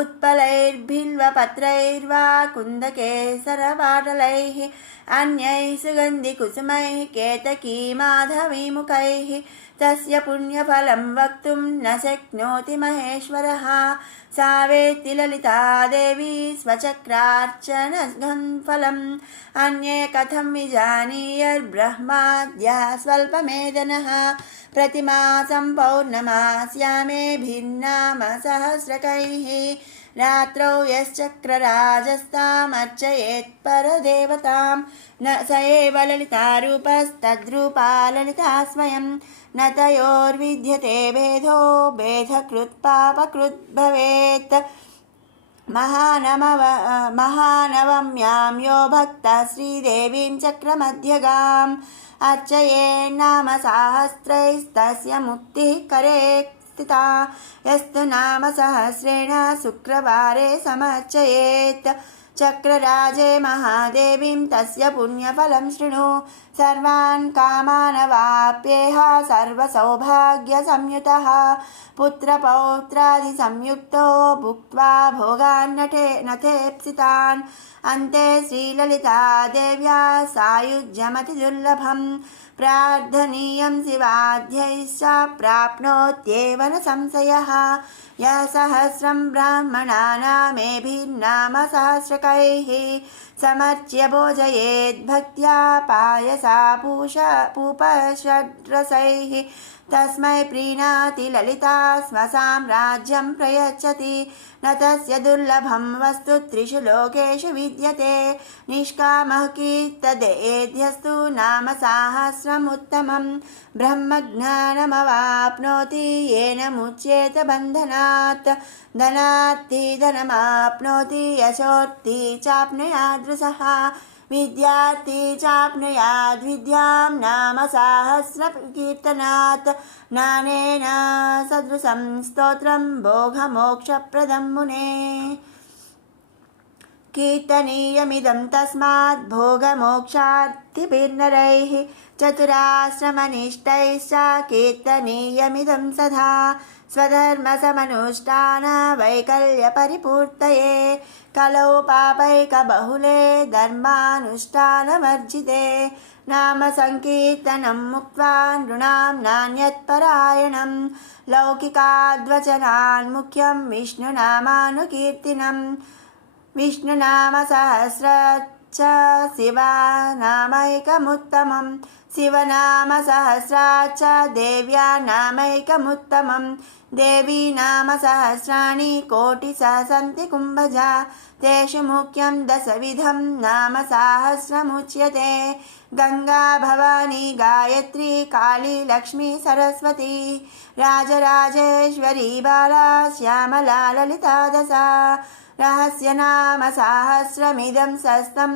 उत्पलैर्बिल्वपत्रैर्वा कुन्दकेसरपाटलैः अन्यैः सुगन्धिकुसुमैः केतकीमाधवीमुखैः तस्य पुण्यफलं वक्तुं न शक्नोति महेश्वरः सा वेत्ति ललिता देवी स्वचक्रार्चनघं फलम् अन्ये कथं विजानीयर्ब्रह्माद्यः स्वल्पमेधनः प्रतिमासं पौर्णमास्यामे भिन्नाम सहस्रकैः रात्रौ यश्चक्रराजस्तामर्चयेत् परदेवतां न स एव ललितारूपस्तद्रूपा ललिता स्वयं न तयोर्विद्यते भेदो भेदकृत् पापकृत् भवेत् महानवम्यां यो भक्तः श्रीदेवीं चक्रमध्यगाम् अर्चयेन्नाम सहस्रैस्तस्य मुक्तिः करे स्थिता यस्तु नाम सहस्रेण शुक्रवारे समर्चयेत् चक्रराजे महादेवीं तस्य पुण्यफलं शृणु सर्वान् कामानवाप्येह सर्वसौभाग्यसंयुतः पुत्रपौत्रादिसंयुक्तो भुक्त्वा भोगान् नथेप्सितान् अन्ते श्रीललिता देव्या सायुज्यमतिदुर्लभं प्रार्थनीयं शिवाध्यैश्च प्राप्नोत्येव न संशयः यः सहस्रं ब्राह्मणानामेभिर्नाम सहस्रकैः समर्च्य भोजयेद्भक्त्या पायसा पूपषड्रसैः तस्मै प्रीणाति ललिता स्वसाम्राज्यं प्रयच्छति न तस्य दुर्लभं वस्तु त्रिषु लोकेषु विद्यते निष्कामः कीर्तयेद्यस्तु नाम सहस्रमुत्तमं ब्रह्मज्ञानमवाप्नोति येन मुच्येत बन्धनात् धनार्थी धनमाप्नोति यशोर्थी चाप्नुयादृशः विद्यार्थी चाप्नुयाद्विद्यां नाम सहस्रकीर्तनात् नानेन सदृशं स्तोत्रं भोगमोक्षप्रदं मुने कीर्तनीयमिदं तस्मात् भोगमोक्षार्थिभिर्नरैः चतुराश्रमनिष्ठैश्च कीर्तनीयमिदं सदा स्वधर्मसमनुष्ठान वैकल्यपरिपूर्तये कलौ पापैकबहुले धर्मानुष्ठानवर्जिते नाम संकीर्तनं मुक्त्वा नृणां नान्यत्परायणं लौकिकाद्वचनान् मुख्यं विष्णुनामानुकीर्तनं विष्णुनाम सहस्र शिवनामैकमुत्तमं शिवनामसहस्राच्च देव्या नामैकमुत्तमं देवी नाम सहस्राणि कोटिशः सन्ति कुम्भजा तेषु मुख्यं दशविधं नाम सहस्रमुच्यते गंगा भवानी गायत्री काली लक्ष्मी सरस्वती राजराजेश्वरी बाला श्यामला ललिता दशा रहस्य नाम सहस्रमिदं शस्तं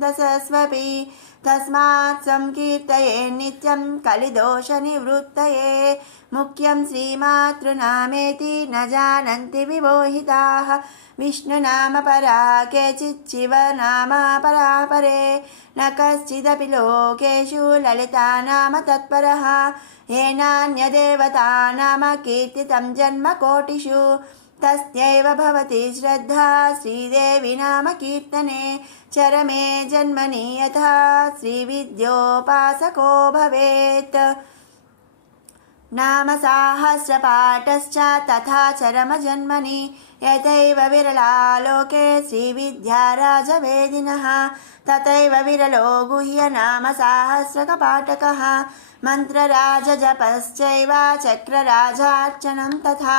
दशस्वपि तस्मात् संकीर्तये नित्यं कलिदोषनिवृत्तये मुख्यं श्रीमातृनामेति न जानन्ति विमोहिताः विष्णुनाम परा केचित् शिवनाम परा परे न कश्चिदपि लोकेषु ललिता नाम तत्परः येनान्यदेवता नाम कीर्तितं जन्मकोटिषु तस्यैव भवति श्रद्धा श्रीदेवी नाम कीर्तने चरमे जन्मनि यथा श्रीविद्योपासको भवेत् नाम साहस्रपाठश्च तथा चरमजन्मनि यथैव विरला लोके श्रीविद्याराजवेदिनः तथैव विरलो गुह्यनाम साहस्रकपाटकः मन्त्रराजजपश्चैव चक्रराजार्चनं तथा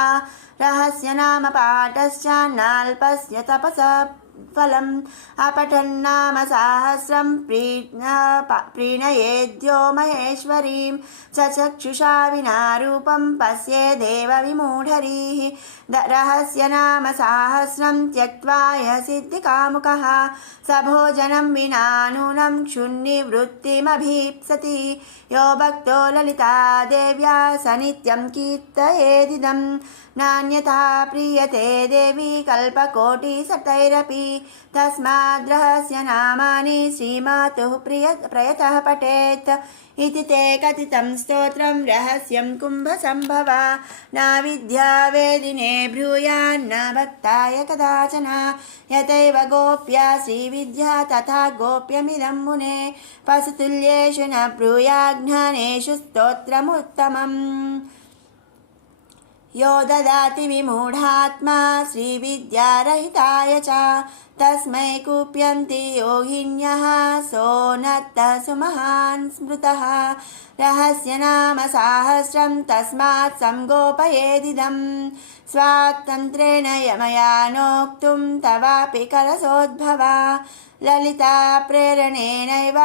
रहस्यनाम पाठश्च नाल्पस्य तपसः फलम् अपठन्नाम सहस्रं प्रीणयेद्यो महेश्वरीं चक्षुषा विना रूपं पश्येदेव विमूढरीः रहस्यनाम सहस्रं त्यक्त्वा यः सिद्धिकामुकः स भोजनं विना नूनं क्षुन्निवृत्तिमभीप्सति यो भक्तो ललिता देव्या स नित्यं कीर्तयेदिदं नान्यथा प्रीयते देवी कल्पकोटिशतैरपि तस्माद्रहस्य नामानि श्रीमातुः प्रयतः पठेत् इति ते कथितं स्तोत्रं रहस्यं कुम्भसम्भवा न विद्यावेदिने ब्रूयान्न भक्ताय कदाचन यथैव गोप्या श्रीविद्या तथा गोप्यमिदं मुने पशुतुल्येषु न ब्रूयाज्ञानेषु स्तोत्रमुत्तमम् यो ददाति विमूढात्मा श्रीविद्यारहिताय च तस्मै कुप्यन्ति योगिन्यः सोऽनत्तः सुमहान् स्मृतः रहस्य नाम सहस्रं तस्मात् संगोपयेदिदं स्वातन्त्र्येण यमया नोक्तुं तवापि कलशोद्भवा ललिता प्रेरणेनैव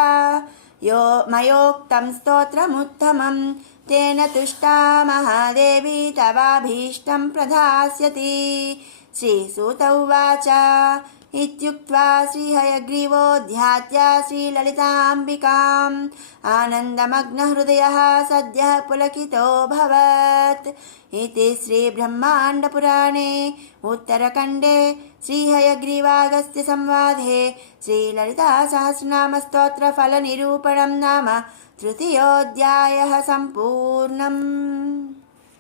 यो मयोक्तं स्तोत्रमुत्तमं तेन तुष्टा महादेवी तवाभीष्टं प्रदास्यति श्रीसूत उवाच इत्युक्त्वा श्रीहयग्रीवो ध्यात्या श्रीललिताम्बिकाम् आनन्दमग्नहृदयः सद्यः पुलकितोऽभवत् इति श्रीब्रह्माण्डपुराणे उत्तरखण्डे श्रीहयग्रीवागस्त्यसंवादे श्रीललितासहस्रनामस्तोत्रफलनिरूपणं नाम तृतीयोऽध्यायः सम्पूर्णम्।